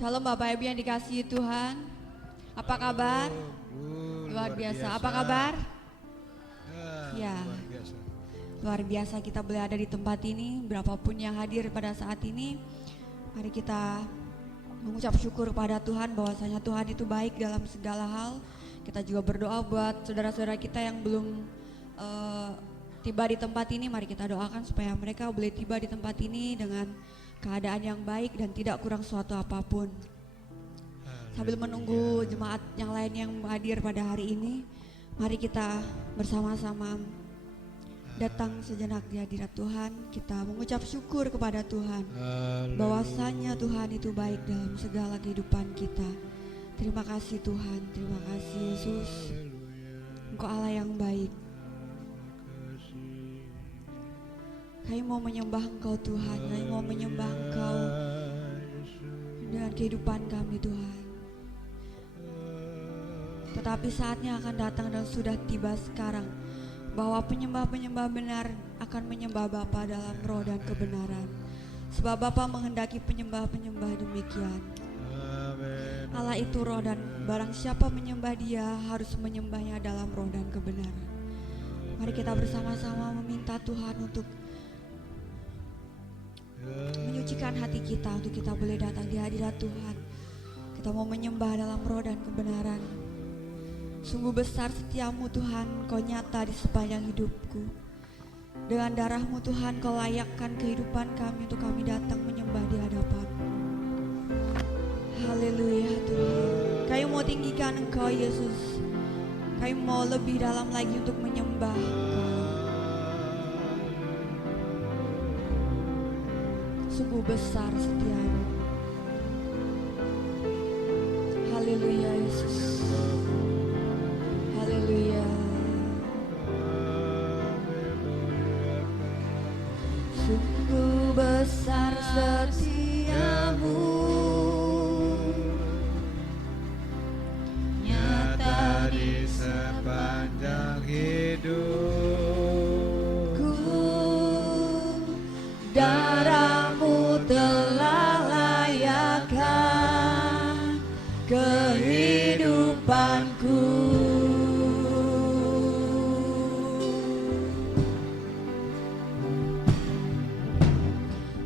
Shalom Bapak Ibu yang dikasihi Tuhan. Apa kabar? Luar biasa. Apa kabar? Ya, luar biasa kita boleh ada di tempat ini. Berapapun yang hadir pada saat ini, mari kita mengucap syukur kepada Tuhan bahwasanya Tuhan itu baik dalam segala hal. Kita juga berdoa buat saudara-saudara kita yang belum tiba di tempat ini. Mari kita doakan supaya mereka boleh tiba di tempat ini dengan keadaan yang baik dan tidak kurang suatu apapun. Sambil menunggu jemaat yang lain yang hadir pada hari ini, mari kita bersama-sama datang sejenak di hadirat Tuhan. Kita mengucap syukur kepada Tuhan bahwasanya Tuhan itu baik dalam segala kehidupan kita. Terima kasih Tuhan, terima kasih Yesus. Engkau Allah yang baik. Kami mau menyembah Engkau Tuhan, kami mau menyembah Engkau dengan kehidupan kami Tuhan. Tetapi saatnya akan datang dan sudah tiba sekarang bahwa penyembah-penyembah benar akan menyembah Bapa dalam roh dan kebenaran. Sebab Bapa menghendaki penyembah-penyembah demikian. Allah itu roh dan barang siapa menyembah Dia harus menyembahnya dalam roh dan kebenaran. Mari kita bersama-sama meminta Tuhan untuk menyucikan hati kita, untuk kita boleh datang di hadirat Tuhan. Kita mau menyembah dalam roh dan kebenaran. Sungguh besar setiamu Tuhan, Kau nyata di sepanjang hidupku. Dengan darahmu Tuhan Kau layakkan kehidupan kami untuk kami datang menyembah di hadapan-Mu. Haleluya Tuhan. Kami mau tinggikan Engkau Yesus. Kami mau lebih dalam lagi untuk menyembah Engkau. Sungguh besar setiamu. Haleluya Yesus. Haleluya. Sungguh besar setiamu, nyata di sepanjang hidupku. Darahmu telah layakkan kehidupanku.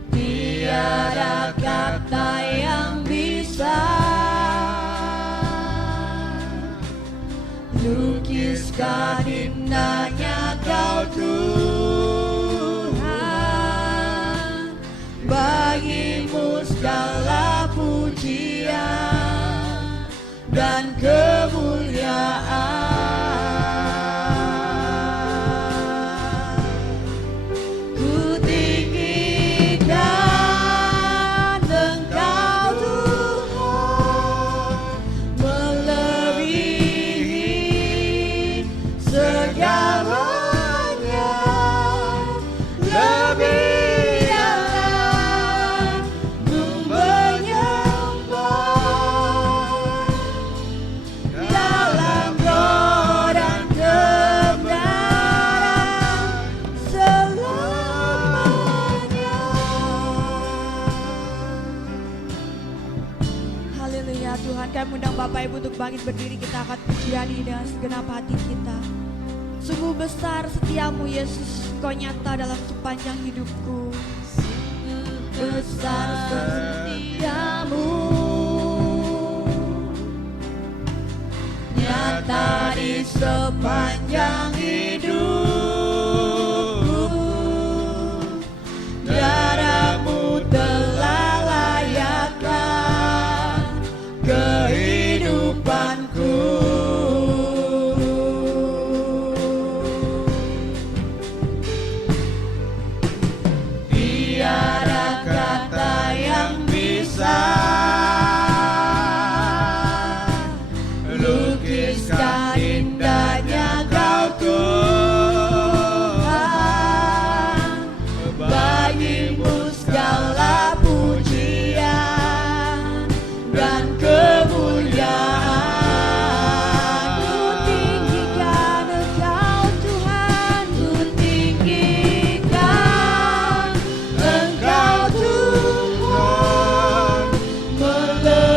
Tiada kata yang bisa lukiskan indahnya Kau Tuhan. Bagimu segala pujian dan kemuliaan. Ku tinggikan Engkau Tuhan, melebihi segalanya, lebih kami undang Bapak Ibu untuk bangkit berdiri. Kita akan pujiani dengan segenap hati kita. Sungguh besar setiamu Yesus, Kau nyata dalam sepanjang hidupku. Besar setiamu, nyata di sepanjang hidupku. Darahmu telah layakkan kehidupanku. Tiada kata yang bisa lukiskan indahnya Kau Tuhan. Bagimu segala pujian dan kemuliaan. Ku tinggikan Engkau Tuhan, ku tinggikan Engkau Tuhan, melebihi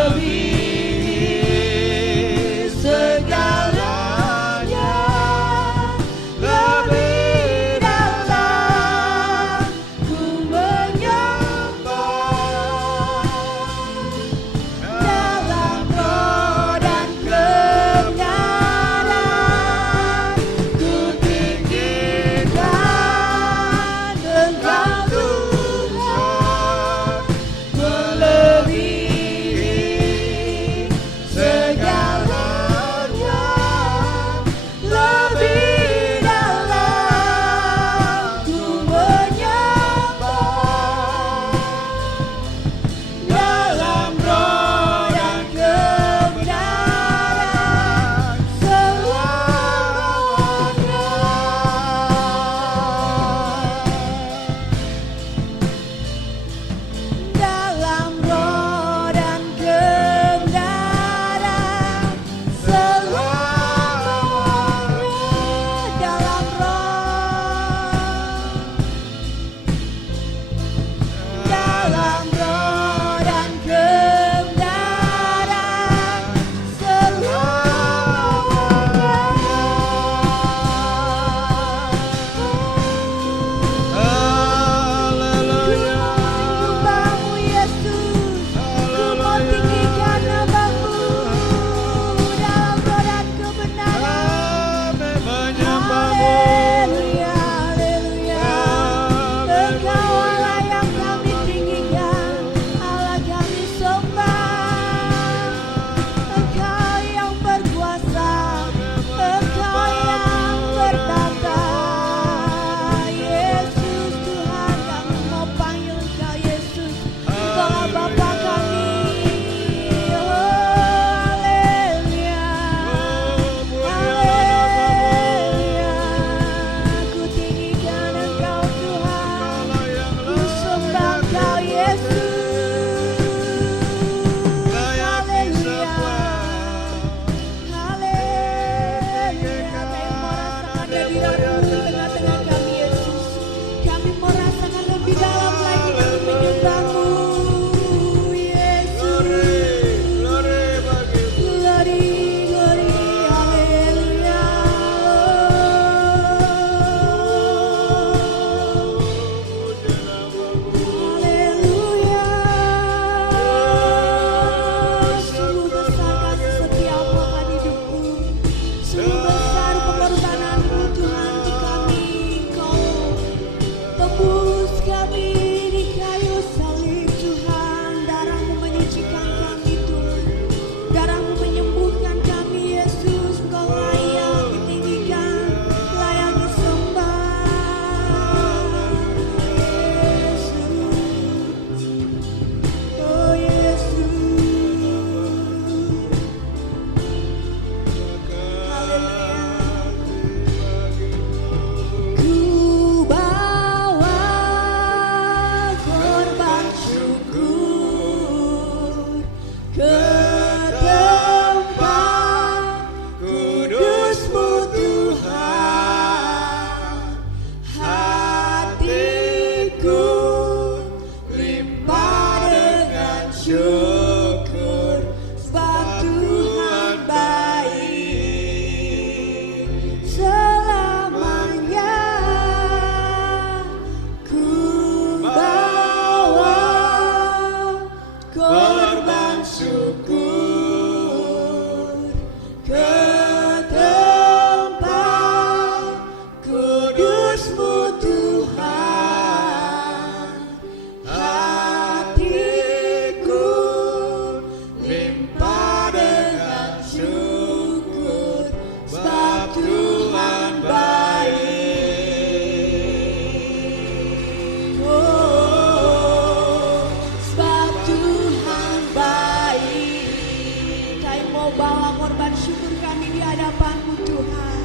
korban syukur kami di hadapan-Mu Tuhan.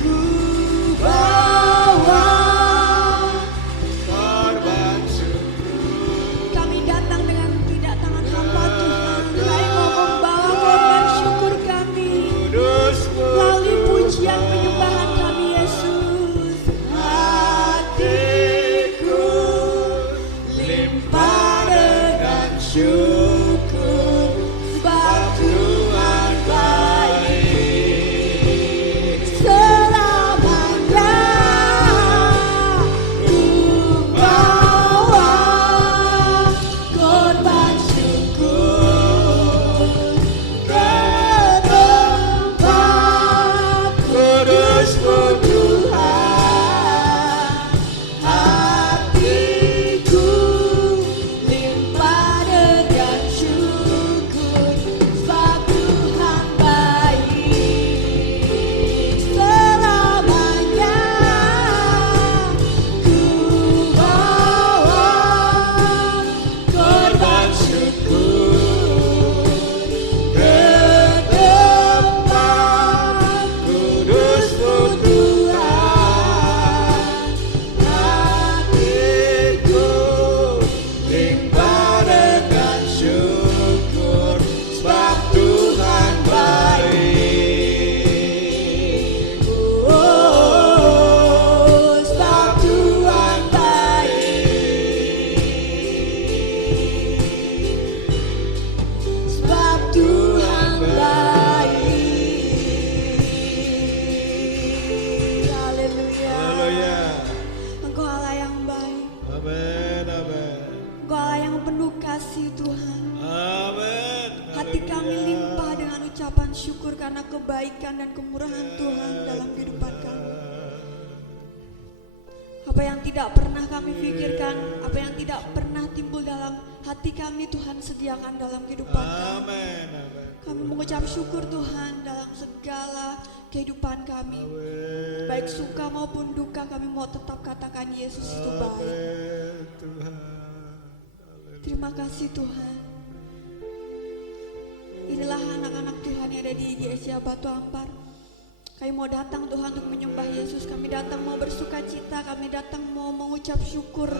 Ku bawa korban syukur. kami datang dengan kedatangan hamba Tuhan. Kami mau membawa korban syukur kami melalui pujian penyembahan kami Yesus. Hatiku limpah dengan syukur sebab Tuhan baik. Selamanya ku bawa korban syukur ke tempat kudus-Mu Tuhan. Hatiku limpah dengan syukur sebab Tuhan baik. Selamanya ku bawa korban syukur ke tempat Kudus-Mu Tuhan. Hatiku limpah dengan syukur sebab Tuhan baik. Oh, sebab Tuhan baik. Sebab Tuhan baik. Haleluya. Haleluya. Engkau Allah yang baik. Amin, amin. Engkau Allah yang penuh kasih Tuhan. Amin. Hati kami limpah dengan ucapan syukur karena kebaikan dan kemurahan Tuhan dalam kehidupan kami. Apa yang tidak pernah kami pikirkan, apa yang tidak pernah timbul dalam hati kami, Tuhan sediakan dalam kehidupan kami. Amin, amin. Kami mengucap syukur Tuhan dalam segala kehidupan kami. Baik suka maupun duka, kami mau tetap katakan Yesus itu baik. Amin, Tuhan. Terima kasih Tuhan. Inilah anak-anak Tuhan yang ada di GSJ Batu Ampar. Kami mau datang Tuhan untuk menyembah Yesus. Kami datang mau bersuka cita. Kami datang mau mengucap syukur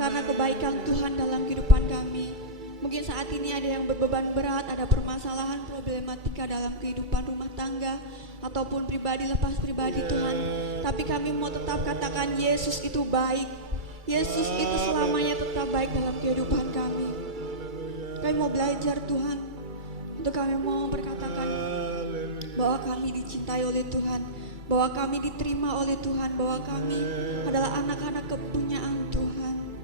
karena kebaikan Tuhan dalam kehidupan kami. Mungkin saat ini ada yang berbeban berat, ada permasalahan, problematika dalam kehidupan rumah tangga ataupun pribadi lepas pribadi Tuhan. Tapi kami mau tetap katakan Yesus itu baik. Yesus itu selamanya tetap baik dalam kehidupan kami. Kami mau belajar Tuhan, untuk kami mau berkatakan bahwa kami dicintai oleh Tuhan, bahwa kami diterima oleh Tuhan, bahwa kami adalah anak-anak kepunyaan Tuhan.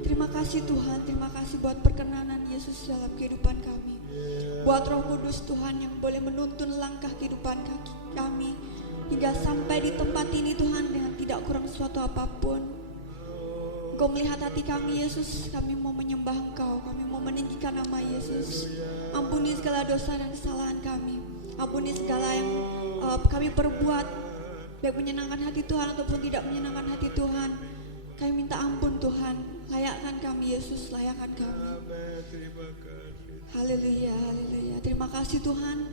Terima kasih Tuhan, terima kasih buat perkenanan Yesus dalam kehidupan kami. Buat Roh Kudus Tuhan yang boleh menuntun langkah kehidupan kami hingga sampai di tempat ini Tuhan dengan tidak kurang suatu apapun. Engkau melihat hati kami Yesus, kami mau menyembah Engkau, kami mau meninggikan nama Yesus. Ampuni segala dosa dan kesalahan kami, ampuni segala yang kami perbuat, baik menyenangkan hati Tuhan ataupun tidak menyenangkan hati Tuhan. Kami minta ampun Tuhan, layakkan kami Yesus, layakkan kami. Haleluya, haleluya. Terima kasih Tuhan.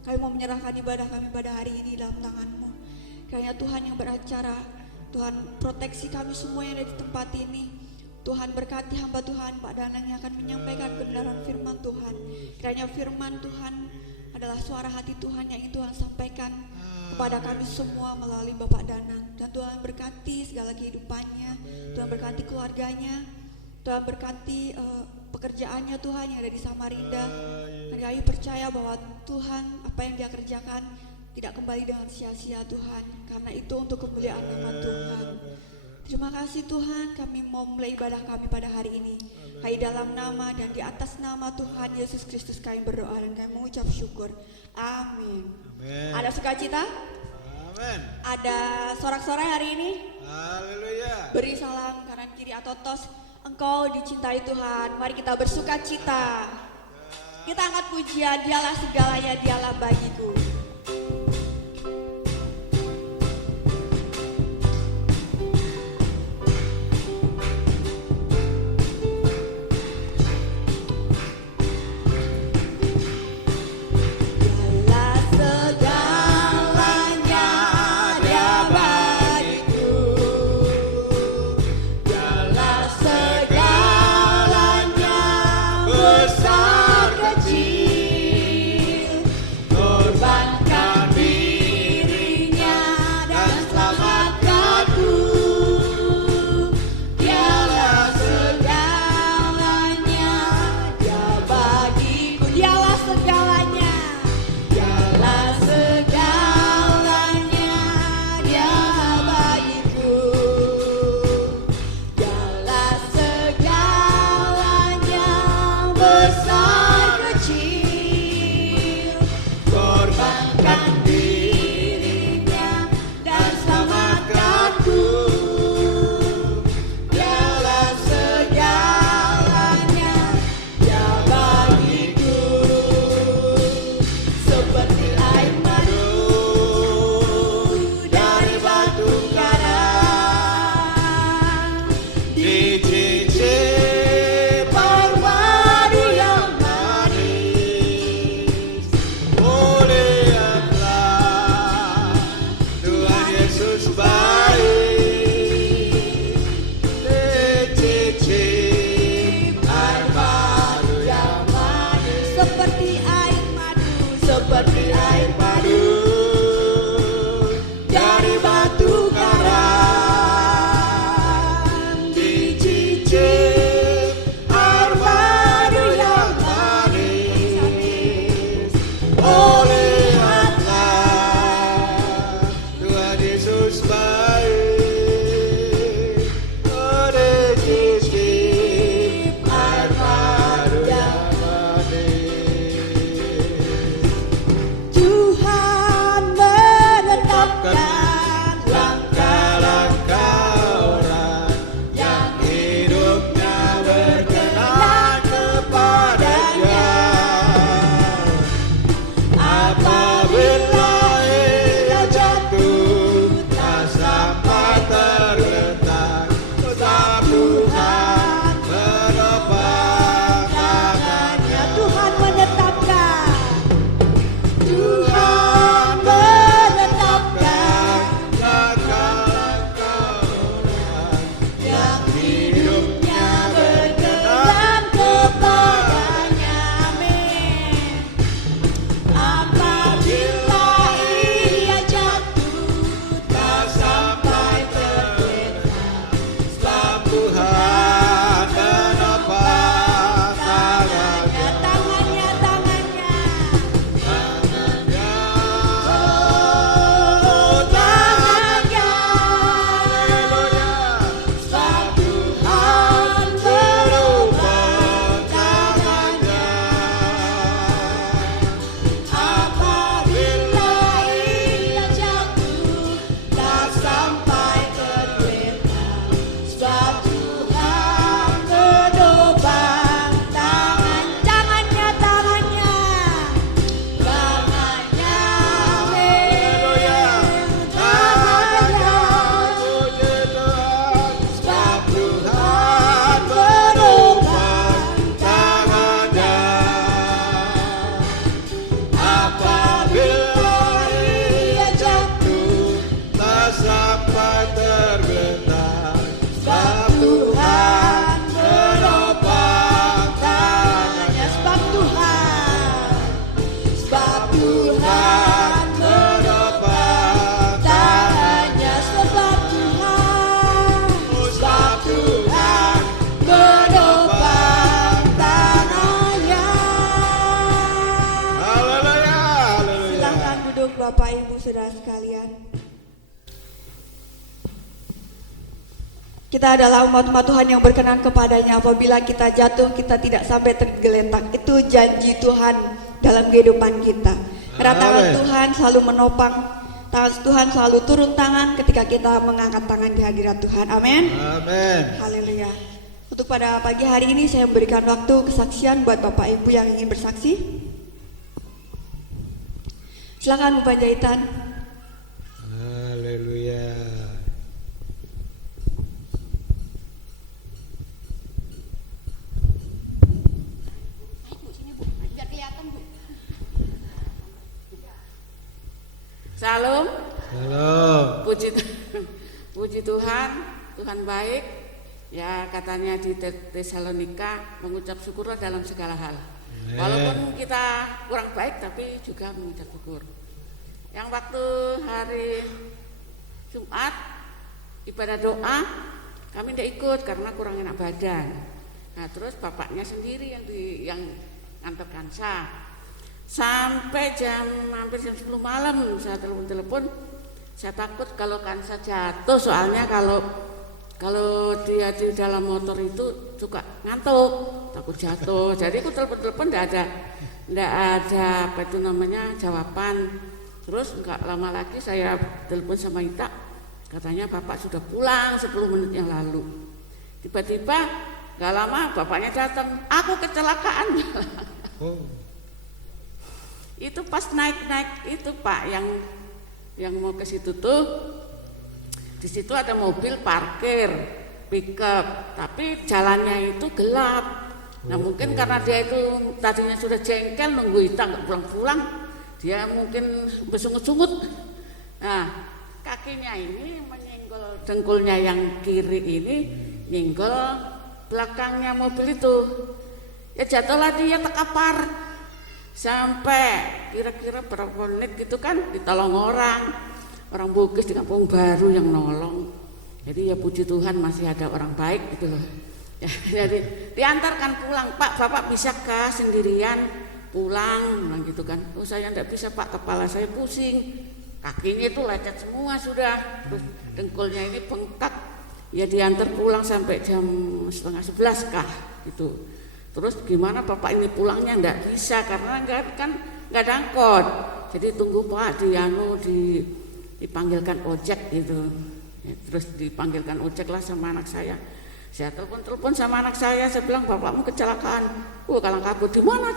Kami mau menyerahkan ibadah kami pada hari ini dalam tangan-Mu. Kiranya Tuhan yang beracara, Tuhan proteksi kami semua yang ada di tempat ini. Tuhan berkati hamba Tuhan Pak Danang yang akan menyampaikan kebenaran firman Tuhan. Kiranya firman Tuhan adalah suara hati Tuhan yang ingin Tuhan sampaikan kepada kami semua melalui Bapak Danang. Dan Tuhan berkati segala kehidupannya, Tuhan berkati keluarganya, Tuhan berkati pekerjaannya Tuhan yang ada di Samarinda. Dan kami percaya bahwa Tuhan apa yang dia kerjakan tidak kembali dengan sia-sia Tuhan, karena itu untuk kemuliaan nama Tuhan. Terima kasih Tuhan, kami mau mulai ibadah kami pada hari ini. Kami dalam nama dan di atas nama Tuhan Yesus Kristus kami berdoa dan kami mengucap syukur. Amin. Amin. Ada sukacita? Amin. Ada sorak-sorai hari ini? Haleluya. Beri salam kanan kiri atau tos. Engkau dicintai Tuhan. Mari kita bersukacita. Kita angkat pujian, dialah segalanya, dialah bagiku. kecil, korbankan dirinya dan selamatkanku. Dialah segalanya, dia bagiku. Dialah segalanya, dialah segalanya, dia bagiku. Dialah segalanya, besar kecil, korbankan dirinya dan selamatkanku. Dialah segalanya, dia bagiku. Seperti air madu dari batu karang, dicicip air madu yang manis. Oh, lihatlah Tuhan Yesus baik. Dicicip Air madu yang manis, seperti air madu, seperti air madu dari batu karang, dicicip air madu yang manis. Oh, lihatlah Tuhan Yesus baik. Oh, dicicip air madu yang manis. Tuhan menetapkan Langkah-langkah orang yang hidupnya berkenan kepadanya. Apabila ia jatuh, tak sampai tergeletak, sebab Tuhan menopang tangannya. Tuhan menetapkan, Tuhan menetapkan Langkah-langkah orang yang hidupnya berkenan kepadanya. Amin. Apabila ia jatuh, tak sampai tergeletak, sebab Tuhan menopang tangannya. tangannya. Oh, tangannya. Sebab Tuhan menopang tangannya. Apabila ia jatuh, tak sampai tergeletak, sebab Tuhan menopang tangannya. Bapak Ibu Saudara sekalian, kita adalah umat-umat Tuhan yang berkenan kepadanya. Apabila kita jatuh, kita tidak sampai tergeletak. Itu janji Tuhan dalam kehidupan kita. Karena tangan Tuhan selalu menopang, tangan Tuhan selalu turun tangan ketika kita mengangkat tangan di hadirat Tuhan. Amin. Amin. Haleluya. Untuk pada pagi hari ini saya memberikan waktu kesaksian buat Bapak Ibu yang ingin bersaksi. Silakan Bu Panjaitan. Haleluya. Salam. Halo. Puji Tuhan, Tuhan baik. Ya katanya di Tesalonika mengucap syukurlah dalam segala hal. Walaupun kita kurang baik tapi juga mengucap syukur. Yang waktu hari Jumat ibadah doa kami tidak ikut karena kurang enak badan. Nah terus bapaknya sendiri yang nganter Kansa. Sampai hampir jam 10 malam saya telepon. Saya takut kalau Kansa jatuh, soalnya kalau dia di dalam motor itu suka ngantuk, takut jatuh. Jadi aku telepon tidak ada apa itu namanya jawaban. Terus enggak lama lagi saya telepon sama Ita, katanya bapak sudah pulang 10 menit yang lalu. Tiba-tiba enggak lama bapaknya datang, aku kecelakaan. Oh. Itu pas naik itu Pak yang mau ke situ tuh, di situ ada mobil parkir pickup, tapi jalannya itu gelap. Nah mungkin karena dia itu tadinya sudah jengkel nunggu Ita nggak pulang-pulang, dia mungkin bersungut-sungut. Nah kakinya ini menyenggol dengkulnya yang kiri ini, nyenggol belakangnya mobil itu. Ya jatuhlah dia terkapar. Sampai kira-kira berapa menit gitu kan ditolong orang Bugis di Kampung Baru yang nolong. Jadi ya puji Tuhan masih ada orang baik gitu loh. Ya, jadi diantarkan pulang, Pak Bapak bisakah sendirian pulang? Bilang gitu kan. Oh saya enggak bisa Pak, kepala saya pusing, kakinya itu lecet semua sudah, terus dengkulnya ini bengkak. Ya diantar pulang sampai jam 10:30 kah gitu. Terus gimana Bapak ini pulangnya enggak bisa karena enggak ada angkot. Jadi tunggu Pak dipanggilkan ojek gitu. Ya, terus dipanggilkan ojek lah sama anak saya. Saya telepon sama anak saya bilang bapakmu kecelakaan. Kalang kabut di mana?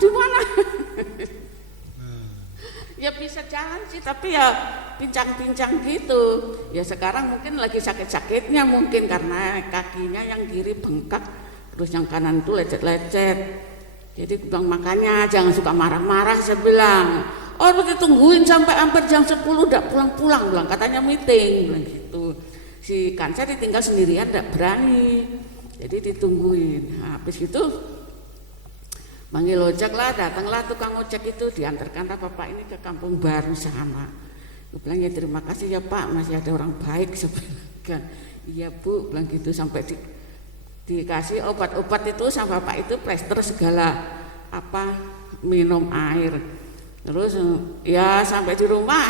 Ya bisa jalan sih tapi ya pincang-pincang gitu. Ya sekarang mungkin lagi sakit-sakitnya mungkin karena kakinya yang kiri bengkak. Terus yang kanan itu lecet-lecet. Jadi bilang makanya jangan suka marah-marah saya bilang. Oh tungguin sampai hampir jam 10 udah pulang-pulang bilang katanya meeting bilang gitu. Si Kansa ditinggal sendirian enggak berani. Jadi ditungguin. Nah, habis itu manggil ojek lah, datanglah tukang ojek itu diantarkan Bapak ini ke Kampung Baru sana. Gue bilang ya terima kasih ya Pak, masih ada orang baik saya bilang. Iya Bu, bilang gitu sampai dikasih obat-obat itu sama Bapak itu plester segala minum air. Terus ya sampai di rumah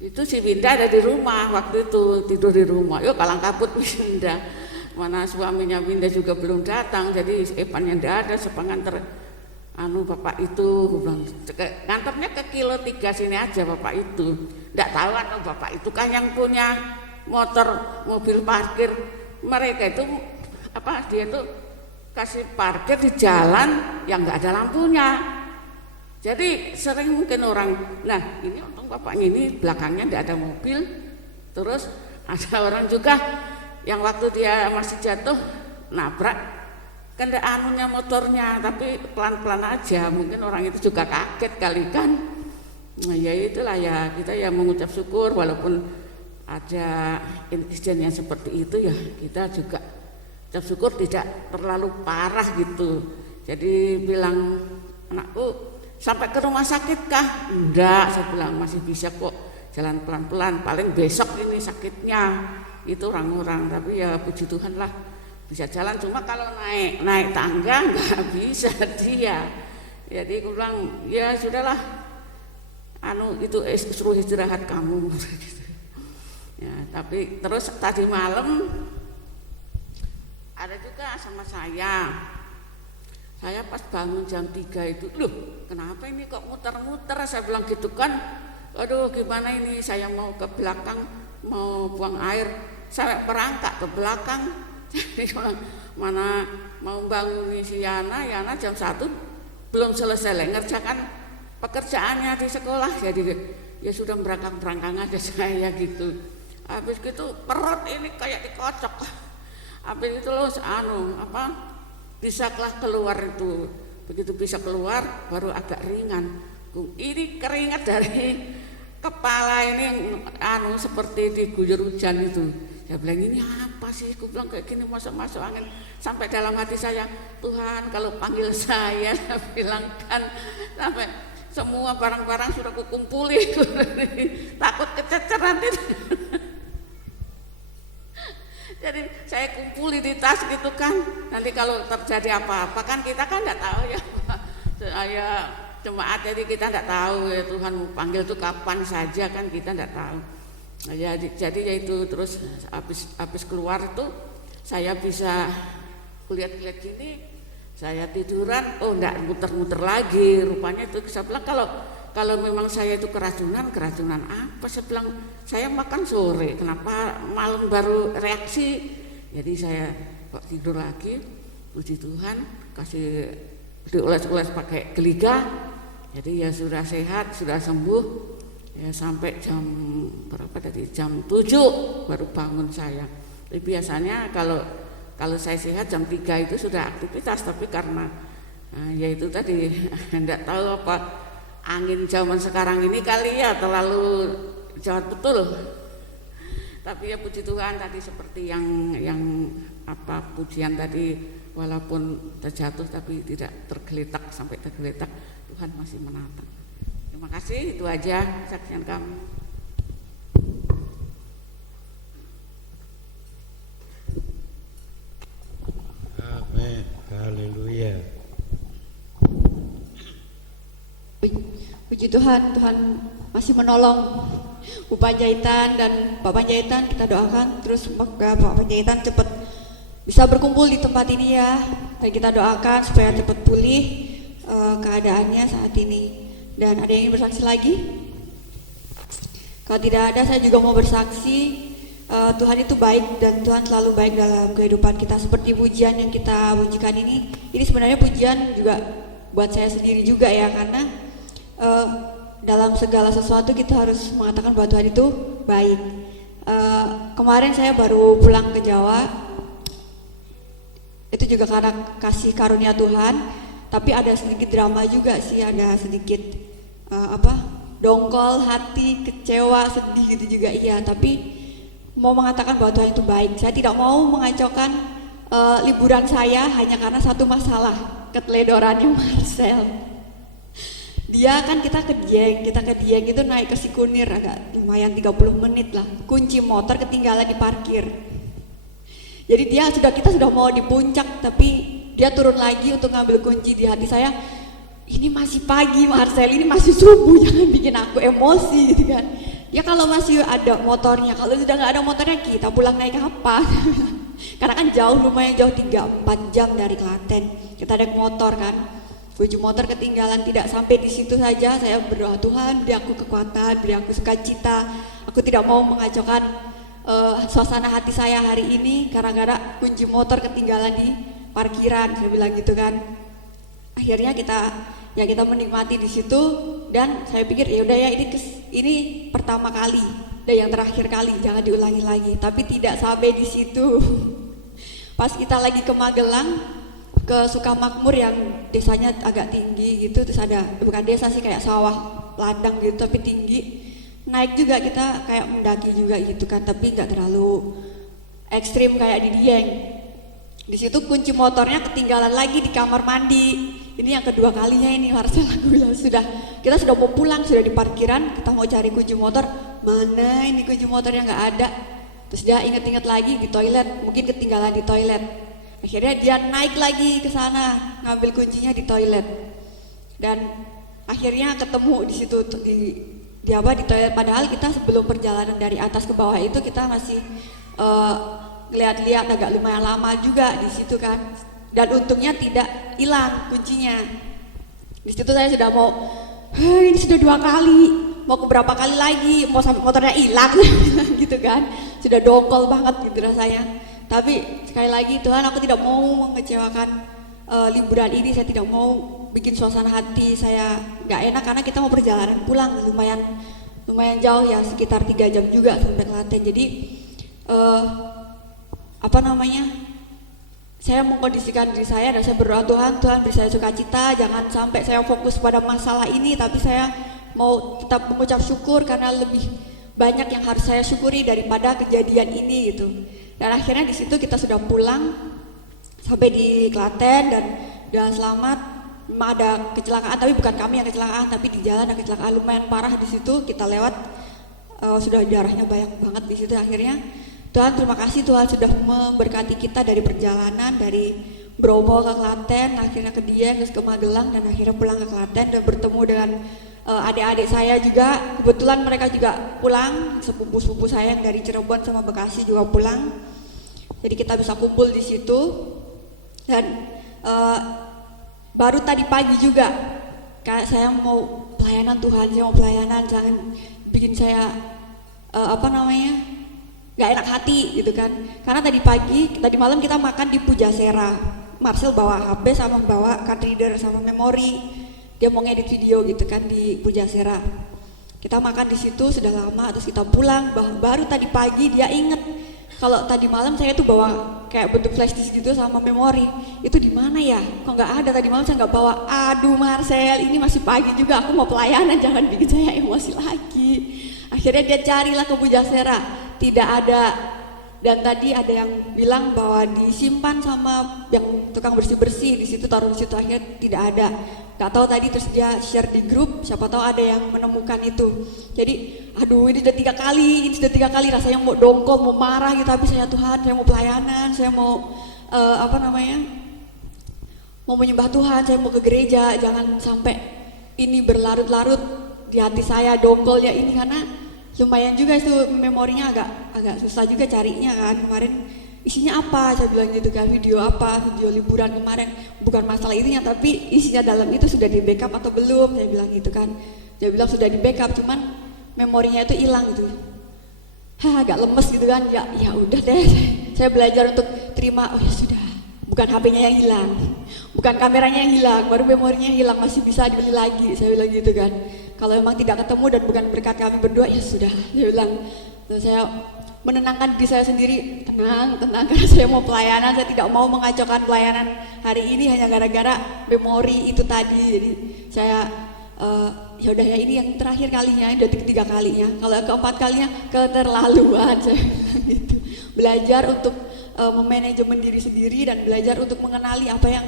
itu si Winda ada di rumah waktu itu tidur di rumah. Yuk kalang kabut Winda. Mana suaminya Winda juga belum datang. Jadi Evan yang ada sepengantar Bapak itu bilang nganternya ke kilo 3 sini aja Bapak itu. Enggak tahu Bapak itu kan yang punya mobil parkir. Mereka itu dia itu kasih parkir di jalan yang enggak ada lampunya. Jadi sering mungkin orang, nah ini untung bapaknya ini belakangnya enggak ada mobil. Terus ada orang juga yang waktu dia masih jatuh nabrak kendaraannya motornya, tapi pelan-pelan aja. Mungkin orang itu juga kaget kali kan. Nah ya itulah ya kita ya mengucap syukur walaupun ada insiden yang seperti itu ya kita juga ucap syukur tidak terlalu parah gitu. Jadi bilang anakku sampai ke rumah sakit kah? Enggak, saya bilang masih bisa kok jalan pelan-pelan, paling besok ini sakitnya. Itu orang-orang, tapi ya puji Tuhan lah bisa jalan, cuma kalau naik tangga enggak bisa dia. Jadi aku bilang ya sudahlah, itu suruh istirahat kamu. Ya, tapi terus tadi malam ada juga sama saya pas bangun jam 3 itu, loh kenapa ini kok muter-muter, saya bilang gitu kan. Aduh gimana ini, saya mau ke belakang mau buang air, sampai perangkak ke belakang. Jadi mana mau bangun si Yana jam 1 belum selesai ngerjakan pekerjaannya di sekolah. Jadi ya sudah berangkang aja saya gitu. Habis gitu perut ini kayak dikocok. Habis itu loh bisaklah keluar itu. Begitu bisa keluar baru agak ringan. Ini keringat dari kepala ini seperti diguyur hujan itu. Dia bilang, ini apa sih? Aku bilang kayak gini masuk angin. Sampai dalam hati saya, Tuhan kalau panggil saya, bilangkan sampai semua barang-barang sudah kukumpuli. Takut kececer nanti. Jadi saya kumpuli di tas gitu kan. Nanti kalau terjadi apa-apa kan kita kan nggak tahu ya. Saya jemaat, jadi kita nggak tahu ya Tuhan mau panggil tuh kapan saja kan, kita nggak tahu. Jadi ya itu terus habis keluar itu saya bisa kulihat-kulihat gini, saya tiduran, oh enggak muter-muter lagi. Rupanya itu saya bilang kalau memang saya itu keracunan apa? Saya bilang saya makan sore, kenapa malam baru reaksi? Jadi saya kok tidur lagi, puji Tuhan, kasih dioles-oles pakai geliga. Jadi ya sudah sehat, sudah sembuh. Ya sampai jam berapa tadi? Jam 7 baru bangun saya. Tapi biasanya kalau saya sehat jam 3 itu sudah aktivitas, tapi karena ya itu tadi enggak tahu apa angin zaman sekarang ini kali ya terlalu jahat betul. Tapi ya puji Tuhan tadi seperti yang apa pujian tadi, walaupun terjatuh tapi tidak tergeletak sampai tergeletak, Tuhan masih menatang. Terima kasih, itu aja saksian kami. Amin. Haleluya. Puji Tuhan, Tuhan masih menolong Bu Panjaitan dan Pak Panjaitan. Kita doakan terus semoga Pak Panjaitan cepat bisa berkumpul di tempat ini ya. Dan kita doakan supaya cepat pulih keadaannya saat ini. Dan ada yang ingin bersaksi lagi? Kalau tidak ada, saya juga mau bersaksi. Tuhan itu baik dan Tuhan selalu baik dalam kehidupan kita. Seperti pujian yang kita pujikan ini sebenarnya pujian juga buat saya sendiri juga ya, karena dalam segala sesuatu kita harus mengatakan bahwa Tuhan itu baik. Kemarin saya baru pulang ke Jawa, itu juga karena kasih karunia Tuhan, tapi ada sedikit drama juga sih, ada sedikit dongkol hati, kecewa, sedih gitu juga iya. Tapi mau mengatakan bahwa Tuhan itu baik. Saya tidak mau mengacaukan liburan saya hanya karena satu masalah, keteledorannya Marcel. Dia kan kita ke Dieng itu naik ke Sikunir agak lumayan 30 menit lah. Kunci motor ketinggalan di parkir. Jadi kita sudah mau di puncak, tapi dia turun lagi untuk ngambil kunci. Di hati saya, ini masih pagi Marcel, ini masih subuh, jangan bikin aku emosi gitu kan. Ya kalau masih ada motornya, kalau sudah nggak ada motornya kita pulang naik apa? Karena kan lumayan jauh 3-4 jam dari Klaten. Kita naik motor kan. Kunci motor ketinggalan, tidak sampai di situ saja saya berdoa, Tuhan beri aku kekuatan, beri aku sukacita. Aku tidak mau mengacaukan suasana hati saya hari ini gara-gara kunci motor ketinggalan di parkiran, saya bilang gitu kan. Akhirnya kita menikmati di situ, dan saya pikir ya udah ya ini pertama kali dan yang terakhir kali, jangan diulangi lagi. Tapi tidak sampai di situ. Pas kita lagi ke Magelang, ke Sukamakmur yang desanya agak tinggi gitu, terus ada bukan desa sih, kayak sawah ladang gitu tapi tinggi. Naik juga kita kayak mendaki juga gitu kan, tapi nggak terlalu ekstrim kayak di Dieng. Di situ kunci motornya ketinggalan lagi di kamar mandi. Ini yang kedua kalinya ini, Marcel, aku bilang kita sudah mau pulang, sudah di parkiran, kita mau cari kunci motor, mana ini kunci motornya nggak ada. Terus dia inget-inget lagi di toilet, mungkin ketinggalan di toilet. Akhirnya dia naik lagi ke sana, ngambil kuncinya di toilet. Dan akhirnya ketemu di situ di toilet. Padahal kita sebelum perjalanan dari atas ke bawah itu kita masih lihat-lihat agak lumayan lama juga di situ kan. Dan untungnya tidak hilang kuncinya. Di situ saya sudah mau, ini sudah 2 kali, mau ke berapa kali lagi, mau sampai motornya hilang gitu kan. Sudah dongkol banget gitu rasanya. Tapi sekali lagi Tuhan, aku tidak mau mengecewakan liburan ini. Saya tidak mau bikin suasana hati saya nggak enak, karena kita mau perjalanan pulang lumayan jauh ya, sekitar 3 jam juga sampai Klaten. Jadi saya mengkondisikan diri saya dan saya berdoa, Tuhan beri saya sukacita, jangan sampai saya fokus pada masalah ini, tapi saya mau tetap mengucap syukur karena lebih banyak yang harus saya syukuri daripada kejadian ini gitu. Dan akhirnya di situ kita sudah pulang sampai di Klaten dan selamat. Memang ada kecelakaan, tapi bukan kami yang kecelakaan, tapi di jalan ada kecelakaan lumayan parah di situ. Kita lewat sudah darahnya banyak banget di situ. Akhirnya Tuhan, terima kasih Tuhan sudah memberkati kita dari perjalanan dari Bromo ke Klaten, akhirnya ke Dieng, terus ke Magelang, dan akhirnya pulang ke Klaten dan bertemu dengan adik-adik saya juga. Kebetulan mereka juga pulang, sepupu-sepupu saya yang dari Cirebon sama Bekasi juga pulang. Jadi kita bisa kumpul di situ. Dan baru tadi pagi juga kayak saya mau pelayanan Tuhan, saya mau pelayanan, jangan bikin saya gak enak hati gitu kan. Karena tadi malam kita makan di Pujasera. Marcel bawa HP sama bawa card reader sama memori. Dia mau ngedit video gitu kan di Pujasera. Kita makan di situ sudah lama, terus kita pulang. Baru tadi pagi dia inget kalau tadi malam saya tuh bawa kayak bentuk flash disk gitu sama memori. Itu di mana ya? Kok nggak ada tadi malam saya nggak bawa. Aduh Marcel, ini masih pagi juga, aku mau pelayanan, jangan bikin saya emosi lagi. Akhirnya dia carilah ke Pujasera, tidak ada. Dan tadi ada yang bilang bahwa disimpan sama yang tukang bersih-bersih di situ, taruh di situ, akhirnya tidak ada. Gak tahu tadi, terus dia share di grup, siapa tahu ada yang menemukan itu. Jadi aduh ini sudah 3 kali rasanya mau dongkol, mau marah gitu, tapi saya Tuhan, saya mau pelayanan, saya mau mau menyembah Tuhan, saya mau ke gereja, jangan sampai ini berlarut-larut di hati saya dongkolnya ini, karena lumayan juga itu memorinya agak susah juga carinya kan. Kemarin isinya apa, saya bilang gitu kan, video liburan kemarin, bukan masalah itunya, tapi isinya dalam itu sudah di backup atau belum, saya bilang gitu kan. Dia bilang sudah di backup, cuman memorinya itu hilang gitu. Agak lemes gitu kan. Ya udah deh, saya belajar untuk terima. Oh ya sudah, bukan HP-nya yang hilang, bukan kameranya yang hilang, baru memorinya hilang, masih bisa dibeli lagi, saya bilang gitu kan. Kalau memang tidak ketemu dan bukan berkat kami berdua, ya sudah, saya bilang. Terus saya menenangkan diri saya sendiri, tenang, karena saya mau pelayanan, saya tidak mau mengacaukan pelayanan hari ini hanya gara-gara memori itu tadi. Jadi saya ya udah ya, ini yang terakhir kalinya, udah 3 kalinya. Kalau yang keempat kalinya keterlaluan, saya gitu. Belajar untuk memanajemen diri sendiri dan belajar untuk mengenali apa yang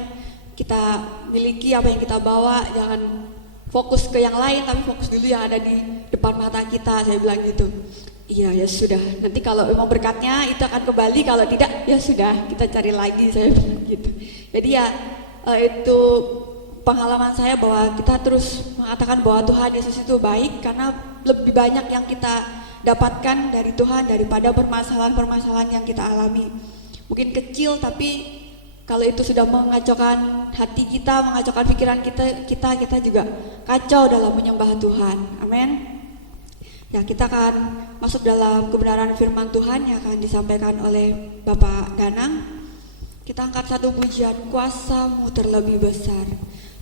kita miliki, apa yang kita bawa. Jangan fokus ke yang lain, tapi fokus dulu yang ada di depan mata kita, saya bilang gitu. Iya ya sudah, nanti kalau memang berkatnya itu akan kembali, kalau tidak ya sudah, kita cari lagi, saya bilang gitu. Jadi ya itu pengalaman saya bahwa kita terus mengatakan bahwa Tuhan Yesus itu baik, karena lebih banyak yang kita dapatkan dari Tuhan daripada permasalahan-permasalahan yang kita alami. Mungkin kecil, tapi kalau itu sudah mengacaukan hati kita, mengacaukan pikiran kita juga kacau dalam menyembah Tuhan. Amin. Ya, kita akan masuk dalam kebenaran firman Tuhan yang akan disampaikan oleh Bapak Danang. Kita angkat satu pujian, kuasa-Mu terlebih besar.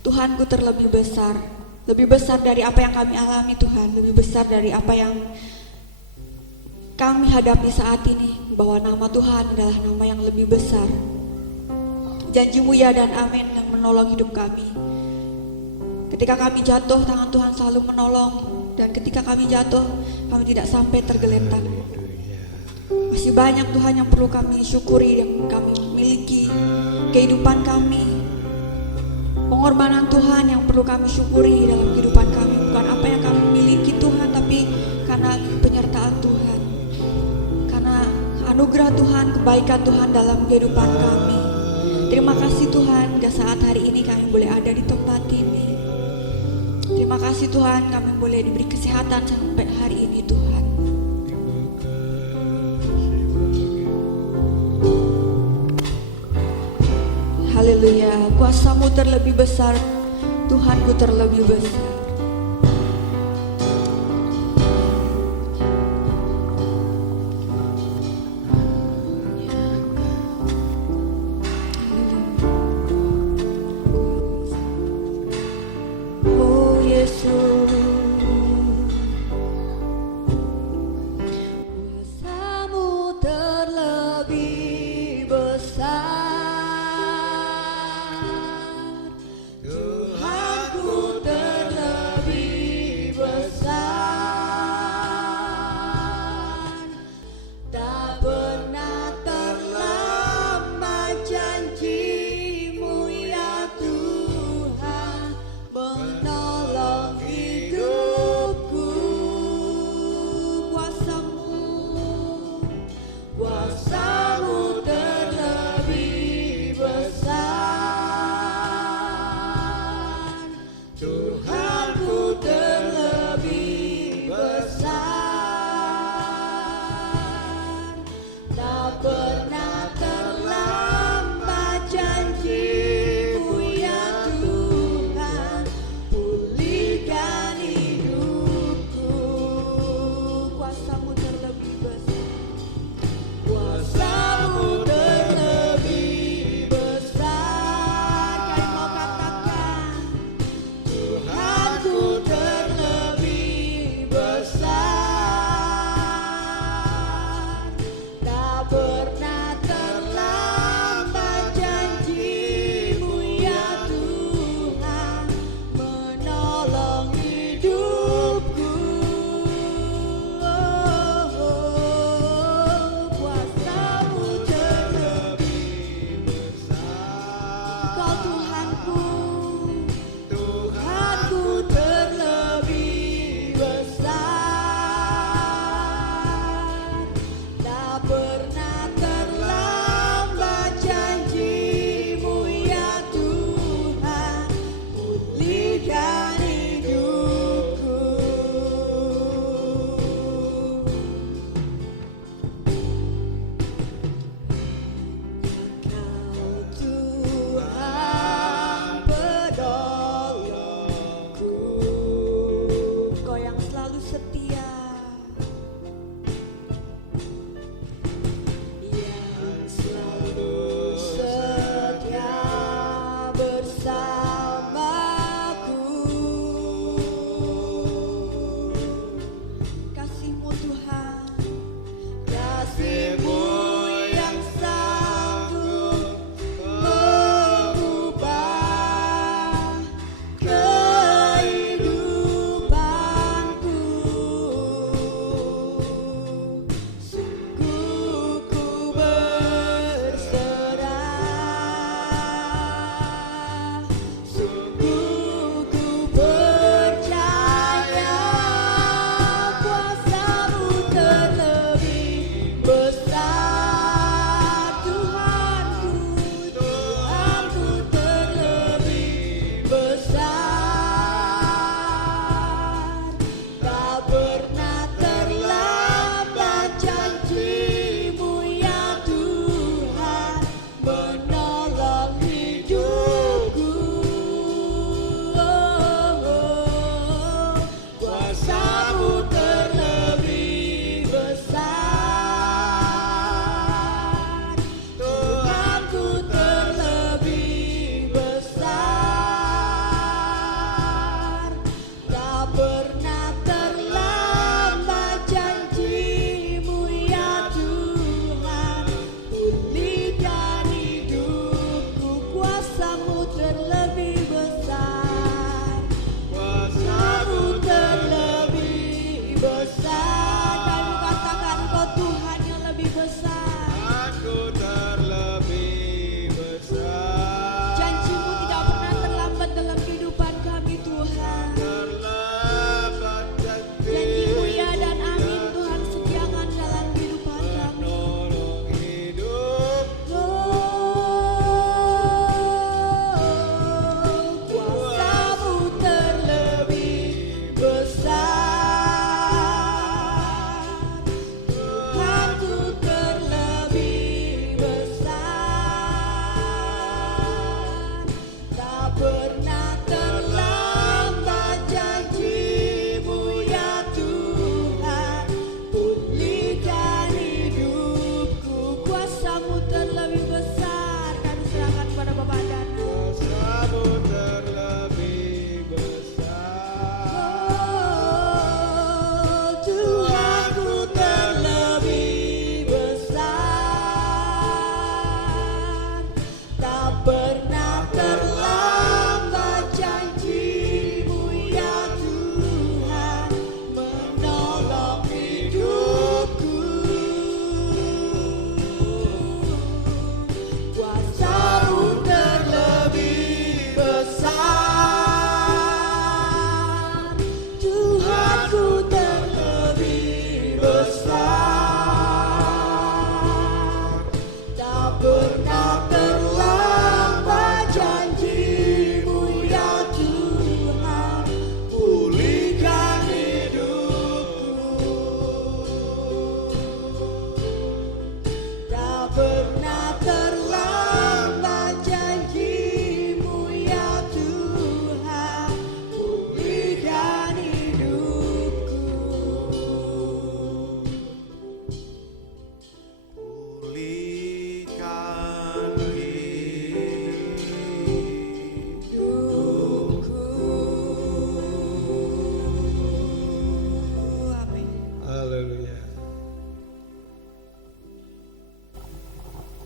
Tuhanku terlebih besar. Lebih besar dari apa yang kami alami Tuhan, lebih besar dari apa yang kami hadapi saat ini. Bahwa nama Tuhan adalah nama yang lebih besar. Janji-Mu ya dan amin yang menolong hidup kami. Ketika kami jatuh, tangan Tuhan selalu menolong. Dan ketika kami jatuh, kami tidak sampai tergeletak. Masih banyak Tuhan yang perlu kami syukuri, yang kami miliki. Kehidupan kami, pengorbanan Tuhan yang perlu kami syukuri dalam kehidupan kami. Bukan apa yang kami miliki Tuhan, tapi karena penyertaan Tuhan, karena anugerah Tuhan, kebaikan Tuhan dalam kehidupan kami. Terima kasih Tuhan, hingga saat hari ini kami boleh ada di tempat ini. Terima kasih Tuhan, kami boleh diberi kesehatan sampai hari ini Tuhan. Haleluya, kuasa-Mu terlebih besar, Tuhanku terlebih besar. Tuhanku terlebih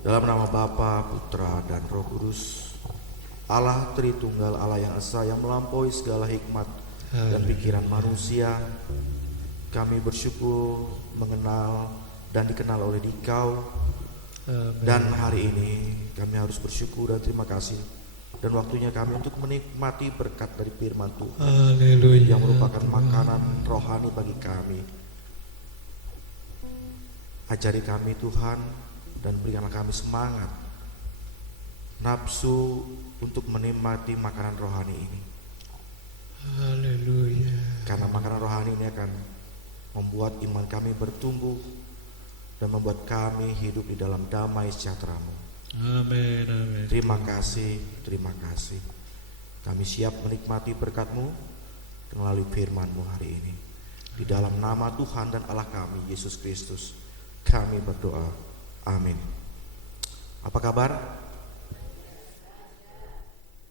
Dalam nama Bapa, Putra, dan Roh Kudus, Allah Tritunggal, Allah yang esa, yang melampaui segala hikmat dan pikiran manusia, kami bersyukur mengenal dan dikenal oleh Dikau. Dan hari ini kami harus bersyukur dan terima kasih, dan waktunya kami untuk menikmati berkat dari firman Tuhan yang merupakan makanan rohani bagi kami. Ajari kami Tuhan, dan berikanlah kami semangat, nafsu untuk menikmati makanan rohani ini. Haleluya. Karena makanan rohani ini akan membuat iman kami bertumbuh dan membuat kami hidup di dalam damai sejahtera-Mu. Amin, amin. Terima kasih, terima kasih. Kami siap menikmati berkat-Mu melalui firman-Mu hari ini. Di dalam nama Tuhan dan Allah kami, Yesus Kristus, kami berdoa. Amin. Apa kabar?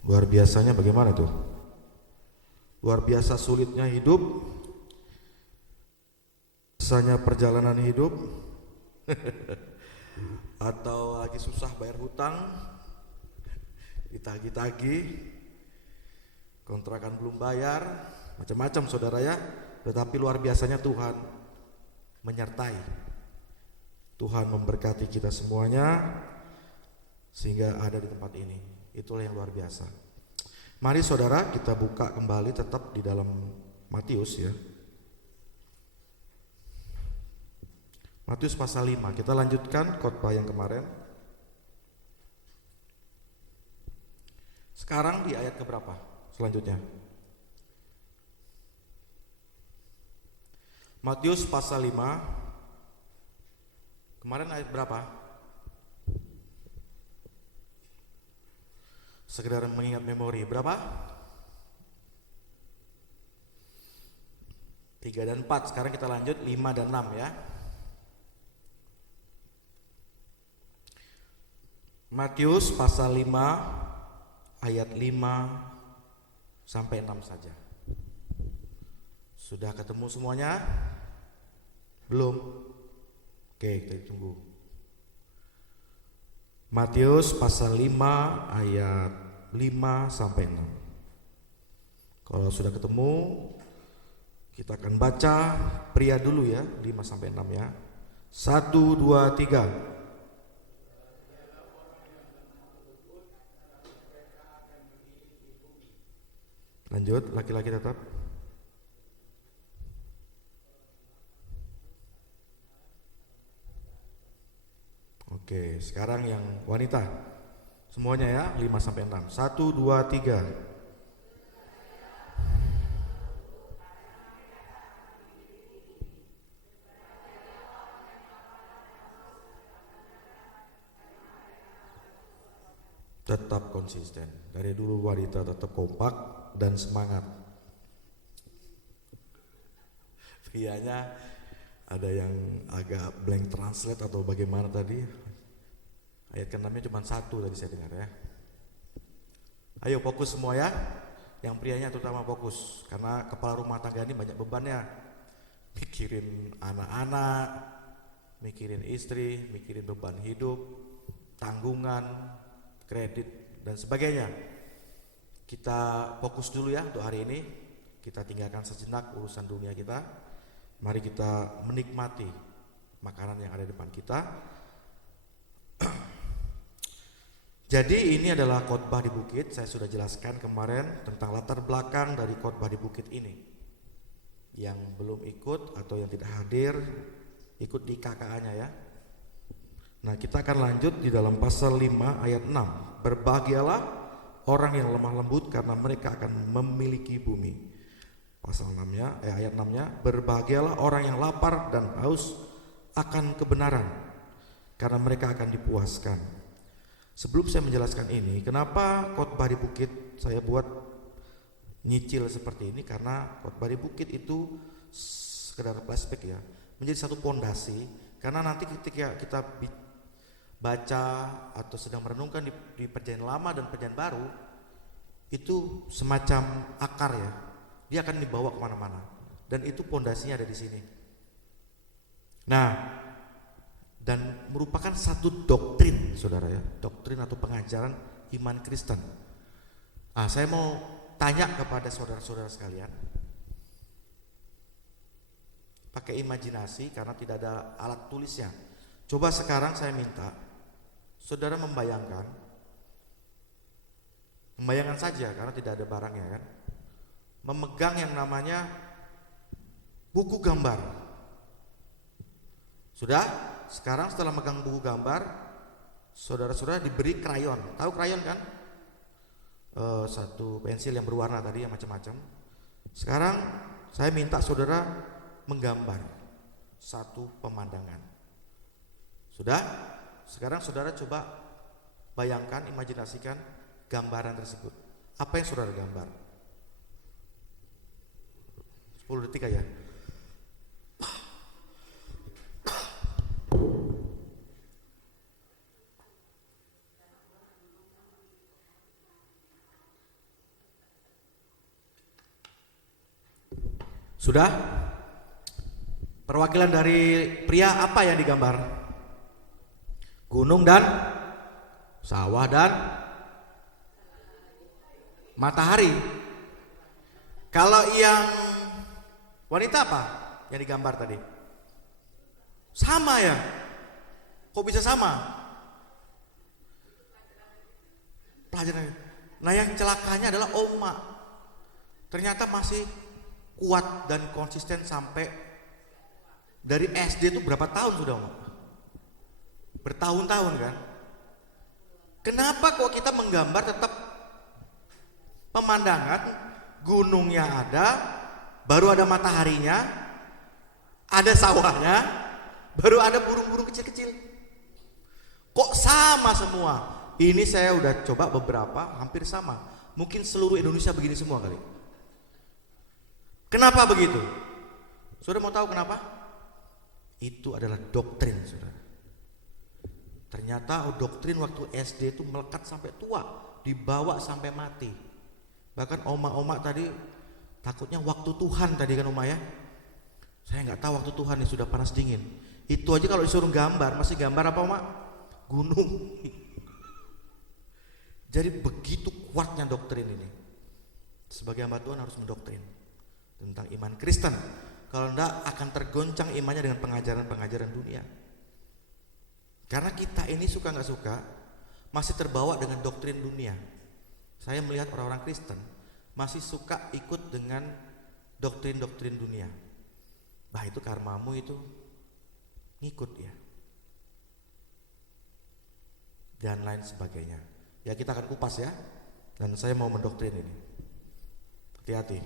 Luar biasanya bagaimana tuh? Luar biasa sulitnya hidup, biasanya perjalanan hidup, atau lagi susah bayar hutang, ditagih-tagih, kontrakan belum bayar, macam-macam saudara ya. Tetapi luar biasanya Tuhan menyertai. Tuhan memberkati kita semuanya sehingga ada di tempat ini. Itulah yang luar biasa. Mari saudara, kita buka kembali tetap di dalam Matius ya. Matius pasal 5. Kita lanjutkan khotbah yang kemarin. Sekarang di ayat keberapa selanjutnya? Matius pasal 5. Kemarin ayat berapa? Sekedar mengingat memori. Berapa? 3 dan 4. Sekarang kita lanjut 5 dan 6 ya. Matius pasal 5 ayat 5 sampai 6 saja. Sudah ketemu semuanya? Belum? Oke, kita tunggu. Matius pasal 5 ayat 5 sampai 6. Kalau sudah ketemu, kita akan baca pria dulu ya, 5 sampai 6 ya. 1, 2, 3. Lanjut, laki-laki tetap. Oke, sekarang yang wanita. Semuanya ya, 5 sampai 6. 1, 2, 3. Tetap konsisten. Dari dulu wanita tetap kompak dan semangat. Prianya ada yang agak blank translate atau bagaimana tadi. Ayat ke-6-nya cuma 1 tadi saya dengar ya. Ayo fokus semua ya. Yang prianya terutama fokus, karena kepala rumah tangga ini banyak bebannya. Mikirin anak-anak, mikirin istri, mikirin beban hidup, tanggungan, kredit dan sebagainya. Kita fokus dulu ya untuk hari ini. Kita tinggalkan sejenak urusan dunia kita. Mari kita menikmati makanan yang ada di depan kita. Jadi ini adalah khotbah di bukit. Saya sudah jelaskan kemarin tentang latar belakang dari khotbah di bukit ini. Yang belum ikut atau yang tidak hadir, ikut di KKA-nya ya. Nah, kita akan lanjut di dalam pasal 5 ayat 6. Berbahagialah orang yang lemah lembut, karena mereka akan memiliki bumi. Pasal 6-nya, ayat 6-nya, berbahagialah orang yang lapar dan haus akan kebenaran, karena mereka akan dipuaskan. Sebelum saya menjelaskan ini, kenapa khotbah di bukit saya buat nyicil seperti ini, karena khotbah di bukit itu sekedar flashback ya, menjadi satu pondasi, karena nanti ketika kita baca atau sedang merenungkan di perjanjian lama dan perjanjian baru, itu semacam akar ya, dia akan dibawa kemana-mana, dan itu pondasinya ada di sini. Nah, dan merupakan satu doktrin, saudara ya, doktrin atau pengajaran iman Kristen. Saya mau tanya kepada saudara-saudara sekalian, pakai imajinasi karena tidak ada alat tulisnya. Coba sekarang saya minta saudara membayangkan saja karena tidak ada barangnya kan, memegang yang namanya buku gambar. Sudah? Sekarang setelah megang buku gambar, saudara-saudara diberi krayon. Tahu krayon kan? Satu pensil yang berwarna tadi yang macam-macam. Sekarang saya minta saudara menggambar satu pemandangan. Sudah? Sekarang saudara coba bayangkan, imajinasikan gambaran tersebut. Apa yang saudara gambar? 10 detik aja. Sudah? Perwakilan dari pria apa yang digambar? Gunung dan sawah dan matahari. Kalau yang wanita apa yang digambar tadi? Sama ya? Kok bisa sama? Pelajaran. Nah, yang celakanya adalah Oma. Ternyata masih kuat dan konsisten sampai dari SD itu berapa tahun sudah, Oma? Bertahun-tahun kan? Kenapa kok kita menggambar tetap pemandangan gunungnya ada, baru ada mataharinya, ada sawahnya, baru ada burung-burung kecil-kecil. Kok sama semua? Ini saya udah coba beberapa, hampir sama. Mungkin seluruh Indonesia begini semua kali. Kenapa begitu? Saudara mau tahu kenapa? Itu adalah doktrin, saudara. Ternyata doktrin waktu SD itu melekat sampai tua, dibawa sampai mati. Bahkan oma-oma tadi takutnya waktu Tuhan tadi kan, Oma ya. Saya nggak tahu waktu Tuhan ini sudah panas dingin. Itu aja kalau disuruh gambar, masih gambar apa, Oma? Gunung. Jadi begitu kuatnya doktrin ini. Sebagai hamba Tuhan harus mendoktrin tentang iman Kristen. Kalau enggak akan tergoncang imannya dengan pengajaran-pengajaran dunia. Karena kita ini suka nggak suka masih terbawa dengan doktrin dunia. Saya melihat orang-orang Kristen masih suka ikut dengan doktrin-doktrin dunia. Bah, itu karmamu itu ngikut ya, dan lain sebagainya. Ya, kita akan kupas ya. Dan saya mau mendoktrin ini. Hati-hati.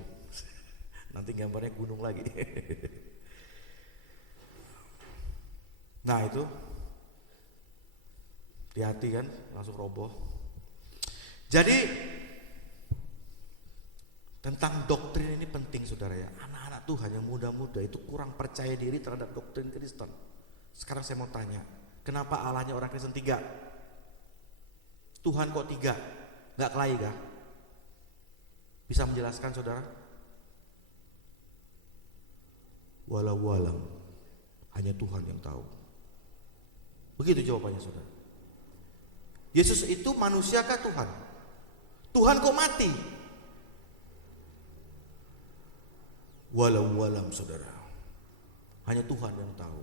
Nanti gambarnya gunung lagi. Nah itu, hati-hati kan, langsung roboh. Jadi tentang doktrin ini penting, saudara ya. Anak-anak Tuhan yang muda-muda itu kurang percaya diri terhadap doktrin Kristen. Sekarang saya mau tanya, kenapa Allahnya orang Kristen 3? Tuhan kok 3? Gak kelahi kah? Bisa menjelaskan, saudara? Walau-walam, hanya Tuhan yang tahu. Begitu jawabannya, saudara. Yesus itu manusiakah Tuhan? Tuhan kok mati? Walau-walam, saudara, hanya Tuhan yang tahu.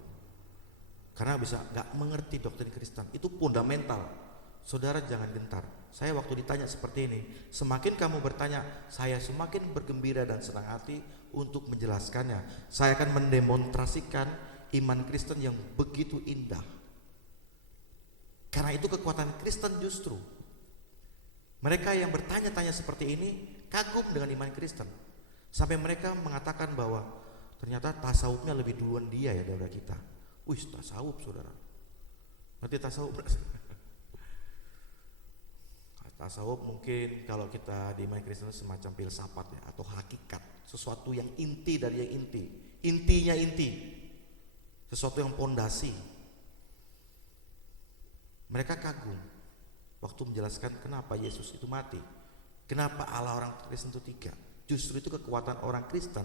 Karena bisa gak mengerti doktrin Kristen, itu fundamental. Saudara jangan gentar. Saya waktu ditanya seperti ini, semakin kamu bertanya, saya semakin bergembira dan senang hati untuk menjelaskannya. Saya akan mendemonstrasikan iman Kristen yang begitu indah. Karena itu kekuatan Kristen justru. Mereka yang bertanya-tanya seperti ini kagum dengan iman Kristen. Sampai mereka mengatakan bahwa ternyata tasawufnya lebih duluan dia ya daripada kita. Wih, tasawuf, saudara. Nanti tasawuf. Tasawuf mungkin kalau kita di iman Kristen semacam filsafat ya, atau hakikat, sesuatu yang inti dari yang inti, intinya inti, sesuatu yang pondasi. Mereka kagum waktu menjelaskan kenapa Yesus itu mati, kenapa Allah orang Kristen itu 3. Justru itu kekuatan orang Kristen,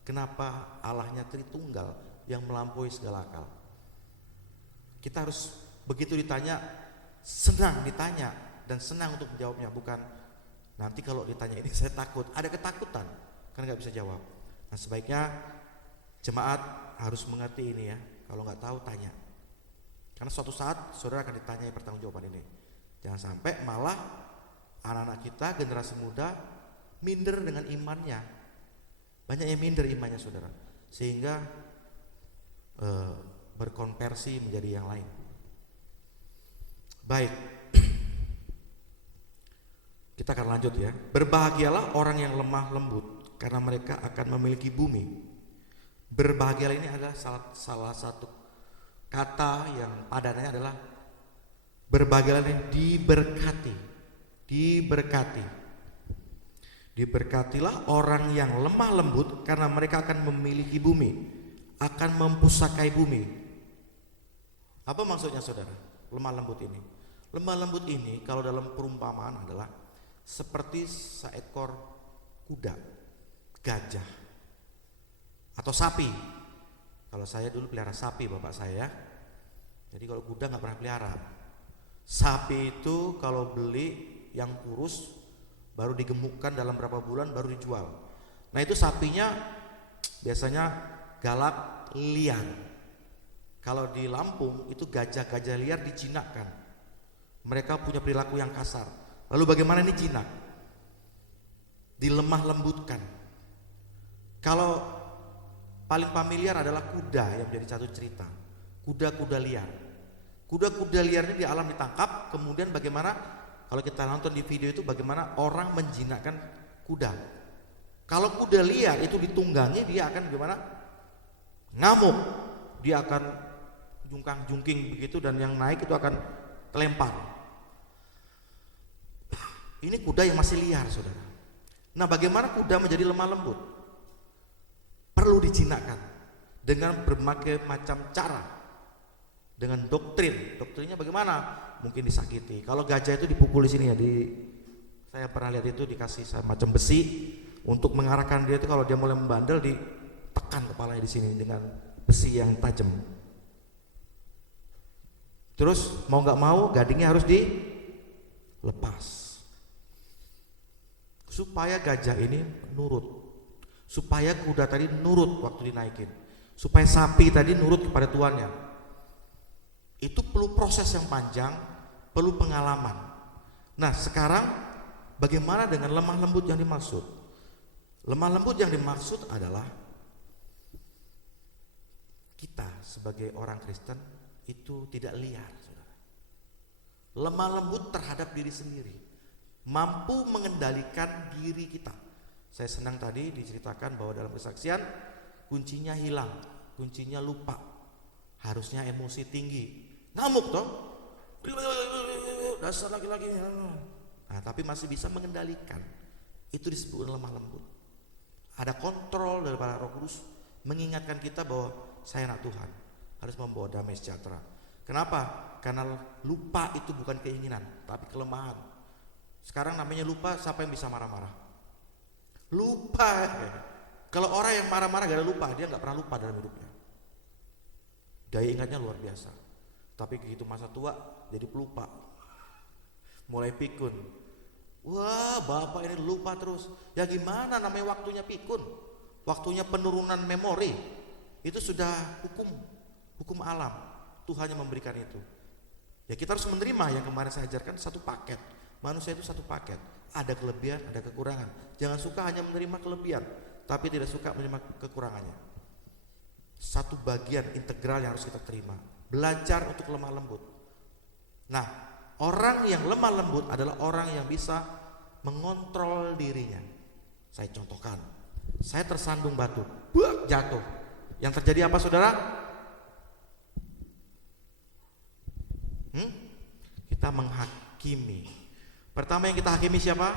kenapa Allahnya Tritunggal yang melampaui segala akal. Kita harus begitu ditanya, senang ditanya dan senang untuk menjawabnya. Bukan nanti kalau ditanya ini saya takut, ada ketakutan kan nggak bisa jawab. Nah sebaiknya jemaat harus mengerti ini ya. Kalau nggak tahu tanya, karena suatu saat saudara akan ditanya pertanggungjawaban ini. Jangan sampai malah anak-anak kita, generasi muda minder dengan imannya. Banyak yang minder imannya saudara, sehingga berkonversi menjadi yang lain. Baik, kita akan lanjut ya. Berbahagialah orang yang lemah lembut, karena mereka akan memiliki bumi. Berbahagialah ini adalah salah satu kata yang padanannya adalah berbahagialah yang diberkati. Diberkatilah orang yang lemah lembut, karena mereka akan memiliki bumi, akan mempusakai bumi. Apa maksudnya saudara? Lemah lembut ini. Lemah lembut ini kalau dalam perumpamaan adalah seperti seekor kuda, gajah, atau sapi. Kalau saya dulu pelihara sapi, bapak saya. Jadi kalau kuda nggak pernah pelihara. Sapi itu kalau beli yang kurus baru digemukkan dalam berapa bulan baru dijual. Nah itu sapinya biasanya galak, liar. Kalau di Lampung itu gajah-gajah liar dijinakkan. Mereka punya perilaku yang kasar. Lalu bagaimana ini jinak? Dilemah lembutkan. Kalau paling familiar adalah kuda yang menjadi satu cerita. Kuda-kuda liar. Kuda-kuda liar ini di alam ditangkap, kemudian bagaimana kalau kita nonton di video itu bagaimana orang menjinakkan kuda. Kalau kuda liar itu ditunggangi, dia akan bagaimana? Ngamuk. Dia akan jungkang-jungking begitu, dan yang naik itu akan terlempar. Ini kuda yang masih liar saudara. Nah bagaimana kuda menjadi lemah lembut? Perlu dijinakkan dengan berbagai macam cara. Dengan doktrinnya bagaimana? Mungkin disakiti. Kalau gajah itu dipukul di sini ya, saya pernah lihat itu dikasih macam besi untuk mengarahkan dia itu, kalau dia mulai membandel ditekan kepalanya di sini dengan besi yang tajam. Terus mau nggak mau gadingnya harus dilepas supaya gajah ini nurut, supaya kuda tadi nurut waktu dinaikin, supaya sapi tadi nurut kepada tuannya. Itu perlu proses yang panjang, perlu pengalaman. Nah sekarang bagaimana dengan lemah lembut yang dimaksud? Lemah lembut yang dimaksud adalah kita sebagai orang Kristen itu tidak liar saudara. Lemah lembut terhadap diri sendiri, mampu mengendalikan diri kita. Saya senang tadi diceritakan bahwa dalam kesaksian kuncinya hilang, kuncinya lupa. Harusnya emosi tinggi, ngamuk toh, dasar laki-laki. Nah, tapi masih bisa mengendalikan. Itu disebut lemah lembut. Ada kontrol daripada Roh Kudus mengingatkan kita bahwa saya anak Tuhan, harus membawa damai sejahtera. Kenapa? Karena lupa itu bukan keinginan, tapi kelemahan. Sekarang namanya lupa, siapa yang bisa marah-marah? Lupa. Kalau orang yang marah-marah gak ada lupa, dia gak pernah lupa dalam hidupnya. Daya ingatnya luar biasa. Tapi begitu masa tua jadi pelupa, mulai pikun. Wah bapak ini lupa terus. Ya gimana, namanya waktunya pikun, waktunya penurunan memori. Itu sudah hukum alam. Tuhan yang memberikan itu. Ya kita harus menerima yang kemarin saya ajarkan, satu paket. Manusia itu satu paket, ada kelebihan, ada kekurangan. Jangan suka hanya menerima kelebihan, tapi tidak suka menerima kekurangannya. Satu bagian integral yang harus kita terima. Belajar untuk lemah lembut. Nah, orang yang lemah lembut adalah orang yang bisa mengontrol dirinya. Saya contohkan, saya tersandung batu, jatuh. Yang terjadi apa saudara? Kita menghakimi. Pertama yang kita hakimi siapa?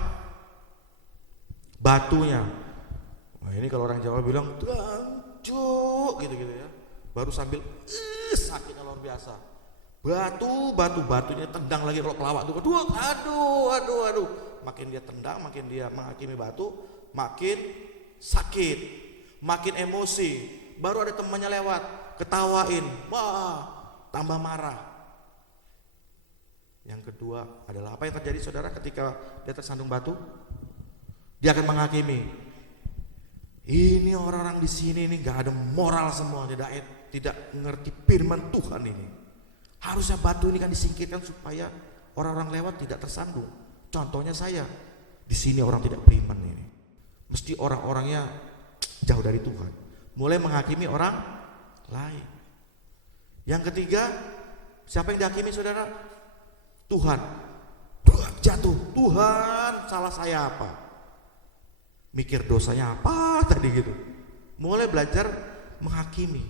Batunya. Nah, ini kalau orang Jawa bilang cuk gitu-gitu ya. Baru sambil sakitnya luar biasa. Batunya tendang lagi kalau pelawak tuh. Aduh. Makin dia tendang, makin dia menghakimi batu, makin sakit, makin emosi. Baru ada temannya lewat, ketawain. Wah, tambah marah. Yang kedua adalah apa yang terjadi saudara ketika dia tersandung batu? Dia akan menghakimi. Ini orang-orang di sini ini nggak ada moral semua, tidak mengerti firman Tuhan ini. Harusnya batu ini kan disingkirkan supaya orang-orang lewat tidak tersandung. Contohnya saya, di sini orang tidak beriman ini. Mesti orang-orangnya jauh dari Tuhan. Mulai menghakimi orang lain. Yang ketiga, siapa yang dihakimi saudara? Tuhan. Tuhan jatuh. Tuhan, salah saya apa? Mikir dosanya apa tadi gitu. Mulai belajar menghakimi.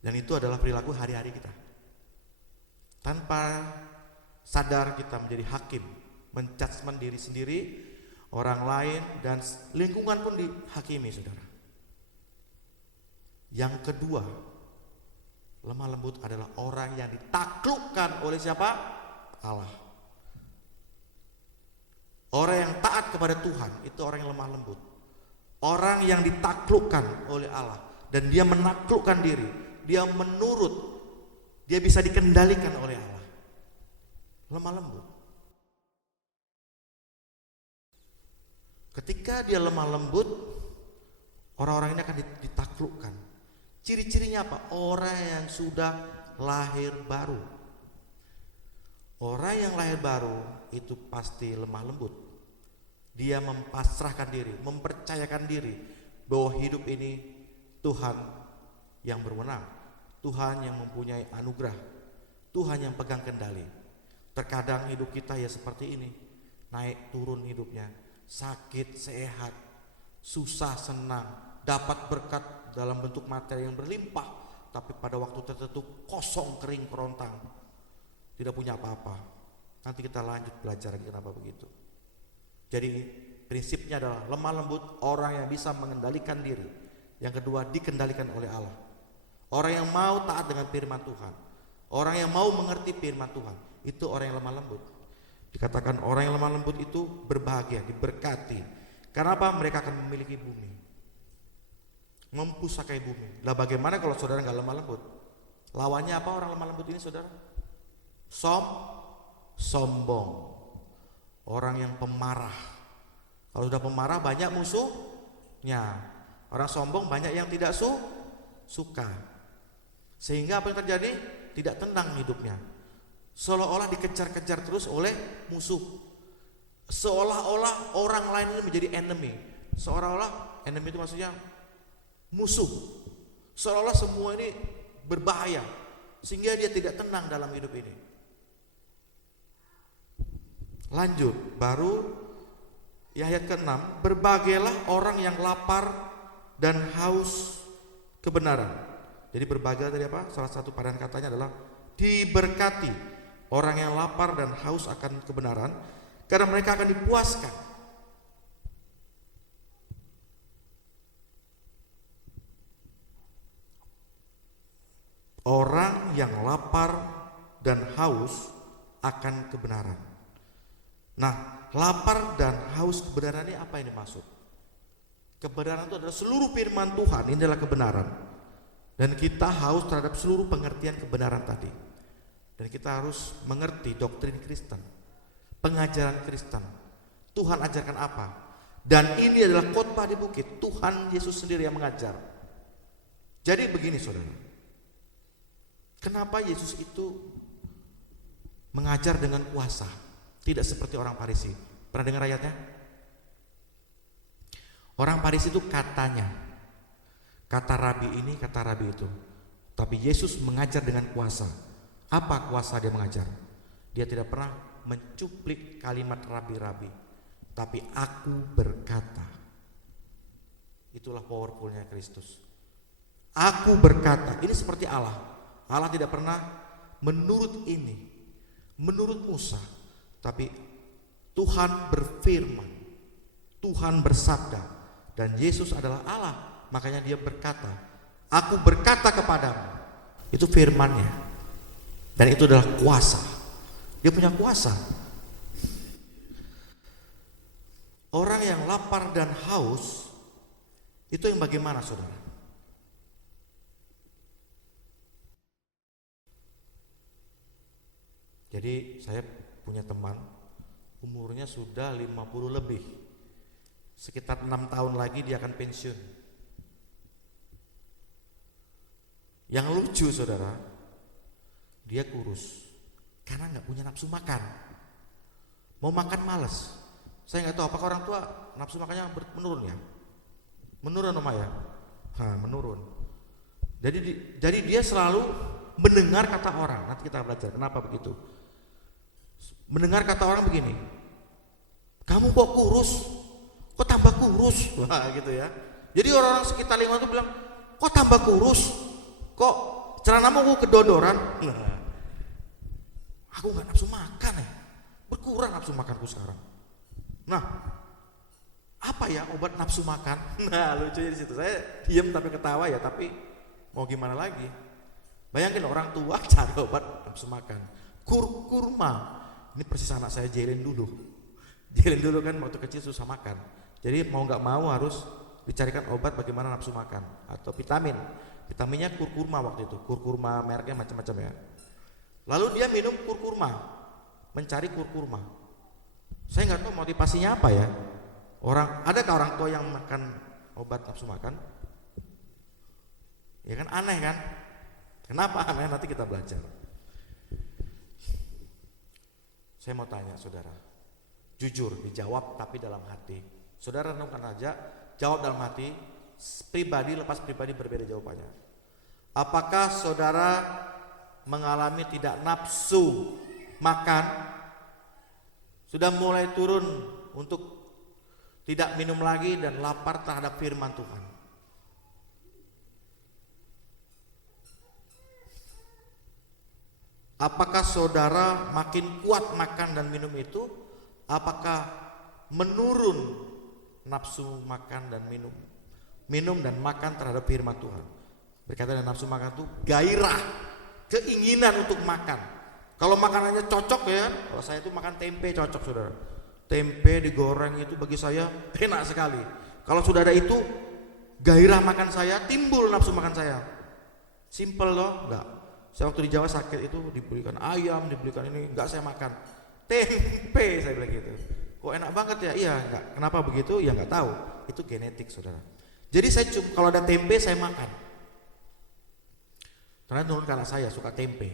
Dan itu adalah perilaku hari-hari kita. Tanpa sadar kita menjadi hakim, menjudgment diri sendiri, orang lain dan lingkungan pun dihakimi saudara. Yang kedua, lemah lembut adalah orang yang ditaklukkan oleh siapa? Allah. Orang yang taat kepada Tuhan itu orang yang lemah lembut. Orang yang ditaklukkan oleh Allah dan dia menaklukkan diri, dia menurut, dia bisa dikendalikan oleh Allah. Lemah lembut. Ketika dia lemah lembut, orang-orang ini akan ditaklukkan. Ciri-cirinya apa? Orang yang sudah lahir baru. Orang yang lahir baru itu pasti lemah lembut. Dia mempasrahkan diri, mempercayakan diri bahwa hidup ini Tuhan yang berwenang, Tuhan yang mempunyai anugerah, Tuhan yang pegang kendali. Terkadang hidup kita ya seperti ini, naik turun hidupnya, sakit sehat, susah senang, dapat berkat dalam bentuk materi yang berlimpah, tapi pada waktu tertentu kosong kering kerontang, tidak punya apa-apa. Nanti kita lanjut belajar lagi kenapa begitu. Jadi prinsipnya adalah lemah lembut, orang yang bisa mengendalikan diri. Yang kedua, dikendalikan oleh Allah. Orang yang mau taat dengan firman Tuhan, orang yang mau mengerti firman Tuhan, itu orang yang lemah lembut. Dikatakan orang yang lemah lembut itu berbahagia, diberkati. Karena apa? Mereka akan memiliki bumi, mempusakai bumi. Lah bagaimana kalau saudara nggak lemah lembut? Lawannya apa orang lemah lembut ini saudara? Sombong. Orang yang pemarah. Kalau sudah pemarah banyak musuhnya. Orang sombong banyak yang tidak suka. Sehingga apa yang terjadi? Tidak tenang hidupnya. Seolah-olah dikejar-kejar terus oleh musuh. Seolah-olah orang lain ini menjadi enemy. Seolah-olah enemy itu maksudnya musuh. Seolah-olah semua ini berbahaya. Sehingga dia tidak tenang dalam hidup ini. Lanjut, baru ayat ke-6, berbahagialah orang yang lapar dan haus kebenaran. Jadi berbahagia tadi apa? Salah satu padanan katanya adalah diberkati orang yang lapar dan haus akan kebenaran, karena mereka akan dipuaskan. Orang yang lapar dan haus akan kebenaran. Nah, lapar dan haus kebenaran ini apa yang dimaksud? Kebenaran itu adalah seluruh firman Tuhan, ini adalah kebenaran. Dan kita haus terhadap seluruh pengertian kebenaran tadi. Dan kita harus mengerti doktrin Kristen, pengajaran Kristen. Tuhan ajarkan apa? Dan ini adalah khotbah di bukit, Tuhan Yesus sendiri yang mengajar. Jadi begini saudara, kenapa Yesus itu mengajar dengan kuasa? Tidak seperti orang Farisi. Pernah dengar ayatnya? Orang Farisi itu katanya, kata rabi ini, kata rabi itu. Tapi Yesus mengajar dengan kuasa. Apa kuasa dia mengajar? Dia tidak pernah mencuplik kalimat rabi-rabi, tapi aku berkata. Itulah powerfulnya Kristus. Aku berkata. Ini seperti Allah. Allah tidak pernah menurut ini, menurut Musa. Tapi Tuhan berfirman, Tuhan bersabda, dan Yesus adalah Allah. Makanya dia berkata, aku berkata kepadamu. Itu firmannya. Dan itu adalah kuasa. Dia punya kuasa. Orang yang lapar dan haus, itu yang bagaimana saudara? Jadi saya punya teman umurnya sudah 50 lebih. Sekitar 6 tahun lagi dia akan pensiun. Yang lucu saudara, dia kurus karena nggak punya nafsu makan. Mau makan malas. Saya nggak tahu apakah orang tua nafsu makannya menurun ya? Menurun Oma ya? Menurun. Jadi dia selalu mendengar kata orang. Nanti kita belajar kenapa begitu. Mendengar kata orang begini, kamu kok kurus? Kok tambah kurus? Wah gitu ya. Jadi orang-orang sekitar lingkungan itu bilang, kok tambah kurus? Kok celanamu kedodoran? Nah, aku nggak nafsu makan ya. Berkurang nafsu makanku sekarang. Nah, apa ya obat nafsu makan? Nah, lucunya di situ. Saya diam tapi ketawa ya, tapi mau gimana lagi? Bayangin orang tua cari obat nafsu makan. Kurma. Ini persis anak saya Jelen dulu. Jelen dulu kan waktu kecil susah makan. Jadi mau nggak mau harus dicarikan obat bagaimana nafsu makan atau vitamin. Vitaminnya kurma waktu itu. Kurma mereknya macam-macam ya. Lalu dia minum kurma, mencari kurma. Saya nggak tahu motivasinya apa ya. Adakah orang tua yang makan obat nafsu makan? Ya kan aneh kan? Kenapa aneh? Nanti kita belajar. Saya mau tanya saudara, jujur dijawab tapi dalam hati. Saudara renungkan aja, jawab dalam hati, pribadi lepas pribadi berbeda jawabannya. Apakah saudara mengalami tidak nafsu makan? Sudah mulai turun untuk tidak minum lagi dan lapar terhadap firman Tuhan. Apakah saudara makin kuat makan dan minum itu? Apakah menurun nafsu makan dan minum dan makan terhadap firman Tuhan? Berkaitan dengan nafsu makan itu gairah, keinginan untuk makan. Kalau makanannya cocok ya, kalau saya itu makan tempe cocok saudara. Tempe digoreng itu bagi saya enak sekali. Kalau sudah ada itu, gairah makan saya, timbul nafsu makan saya. Simple loh, enggak. Saya waktu di Jawa sakit itu dibelikan ayam, dibelikan ini, enggak saya makan. Tempe saya bilang gitu. Kok enak banget ya? Iya, enggak. Kenapa begitu? Ya enggak tahu. Itu genetik saudara. Jadi saya kalau ada tempe saya makan. Karena turun karena saya suka tempe.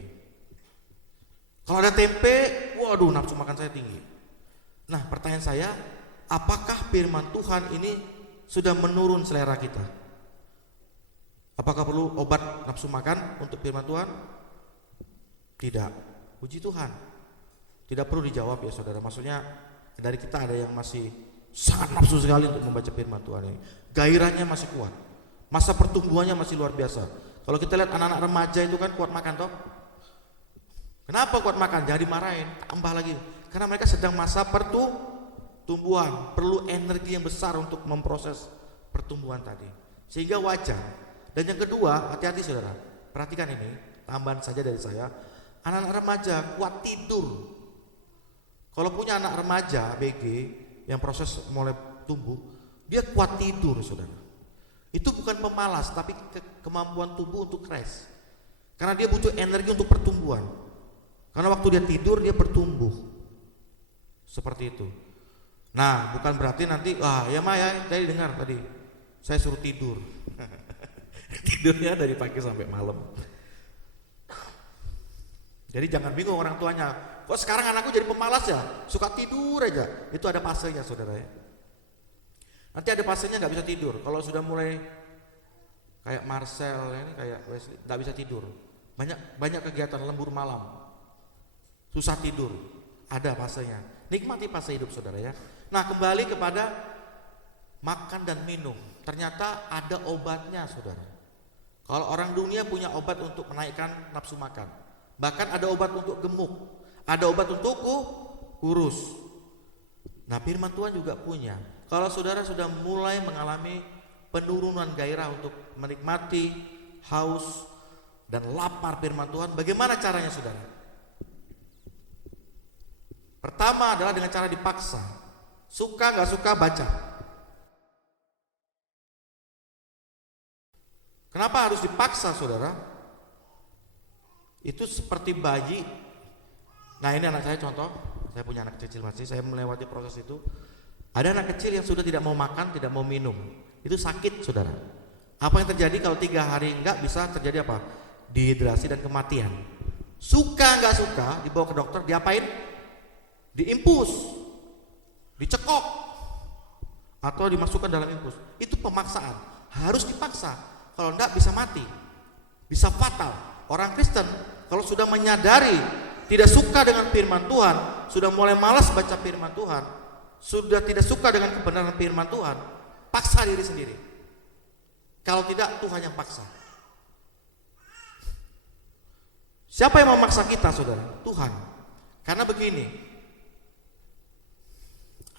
Kalau ada tempe, waduh nafsu makan saya tinggi. Nah pertanyaan saya, apakah firman Tuhan ini sudah menurun selera kita? Apakah perlu obat nafsu makan untuk firman Tuhan? Tidak. Puji Tuhan. Tidak perlu dijawab ya saudara. Maksudnya dari kita ada yang masih sangat nafsu sekali untuk membaca firman Tuhan ini. Gairahnya masih kuat. Masa pertumbuhannya masih luar biasa. Kalau kita lihat anak-anak remaja itu kan kuat makan toh. Kenapa kuat makan? Jangan dimarahin, tambah lagi. Karena mereka sedang masa pertumbuhan, perlu energi yang besar untuk memproses pertumbuhan tadi. Sehingga wajar. Dan yang kedua, hati-hati saudara. Perhatikan ini, tambahan saja dari saya. Anak-anak remaja kuat tidur. Kalau punya anak remaja BG yang proses mulai tumbuh, dia kuat tidur saudara. Itu bukan pemalas, tapi kemampuan tubuh untuk rest. Karena dia butuh energi untuk pertumbuhan. Karena waktu dia tidur dia bertumbuh. Seperti itu. Nah, bukan berarti nanti ya Maya tadi dengar tadi saya suruh tidur. Tidurnya dari pagi sampai malam. Jadi jangan bingung orang tuanya. Kok sekarang anakku jadi pemalas ya? Suka tidur aja. Itu ada fasenya saudara ya. Nanti ada fasenya nggak bisa tidur. Kalau sudah mulai kayak Marcel ini kayak Wesley nggak bisa tidur. Banyak kegiatan lembur malam. Susah tidur. Ada fasenya. Nikmati fase hidup saudara ya. Nah kembali kepada makan dan minum. Ternyata ada obatnya saudara. Kalau orang dunia punya obat untuk menaikkan nafsu makan. Bahkan ada obat untuk gemuk. Ada obat untuk kurus. Nah firman Tuhan juga punya. Kalau saudara sudah mulai mengalami penurunan gairah untuk menikmati haus dan lapar firman Tuhan, bagaimana caranya saudara? Pertama adalah dengan cara dipaksa. Suka gak suka baca. Kenapa harus dipaksa saudara? Itu seperti bayi Nah ini anak saya contoh, saya punya anak kecil masih, saya melewati proses itu. Ada anak kecil yang sudah tidak mau makan, tidak mau minum, itu sakit saudara. Apa yang terjadi kalau 3 hari enggak, bisa terjadi apa? Dehidrasi dan kematian. Suka nggak suka dibawa ke dokter, diapain? Diimpus, dicekok, atau dimasukkan dalam infus. Itu pemaksaan, harus dipaksa. Kalau enggak bisa mati, bisa fatal. Orang Kristen kalau sudah menyadari tidak suka dengan firman Tuhan, sudah mulai malas baca firman Tuhan, sudah tidak suka dengan kebenaran firman Tuhan, paksa diri sendiri. Kalau tidak, Tuhan yang paksa. Siapa yang memaksa kita saudara? Tuhan. Karena begini,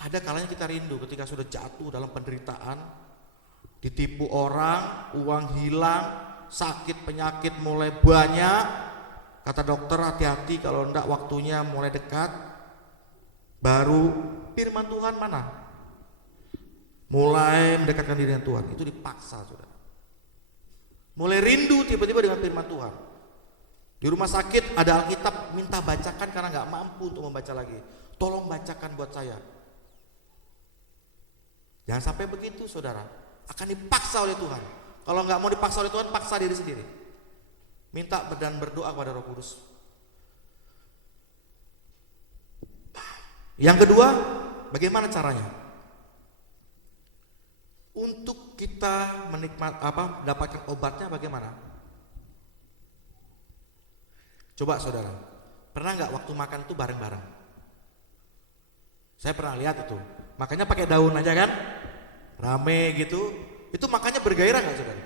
ada kalanya kita rindu ketika sudah jatuh dalam penderitaan, ditipu orang, uang hilang, sakit penyakit mulai banyak. Kata dokter hati-hati kalau enggak waktunya mulai dekat. Baru firman Tuhan mana? Mulai mendekatkan diri dengan Tuhan, itu dipaksa saudara. Mulai rindu tiba-tiba dengan firman Tuhan. Di rumah sakit ada Alkitab, minta bacakan karena nggak mampu untuk membaca lagi. Tolong bacakan buat saya. Jangan sampai begitu saudara, akan dipaksa oleh Tuhan. Kalau nggak mau dipaksa oleh Tuhan, paksa diri sendiri. Minta dan berdoa kepada Roh Kudus. Yang kedua, bagaimana caranya? Untuk kita dapatkan obatnya bagaimana? Coba saudara, pernah nggak waktu makan itu bareng-bareng? Saya pernah lihat itu, makanya pakai daun aja kan, rame gitu. Itu makannya bergairah nggak saudara?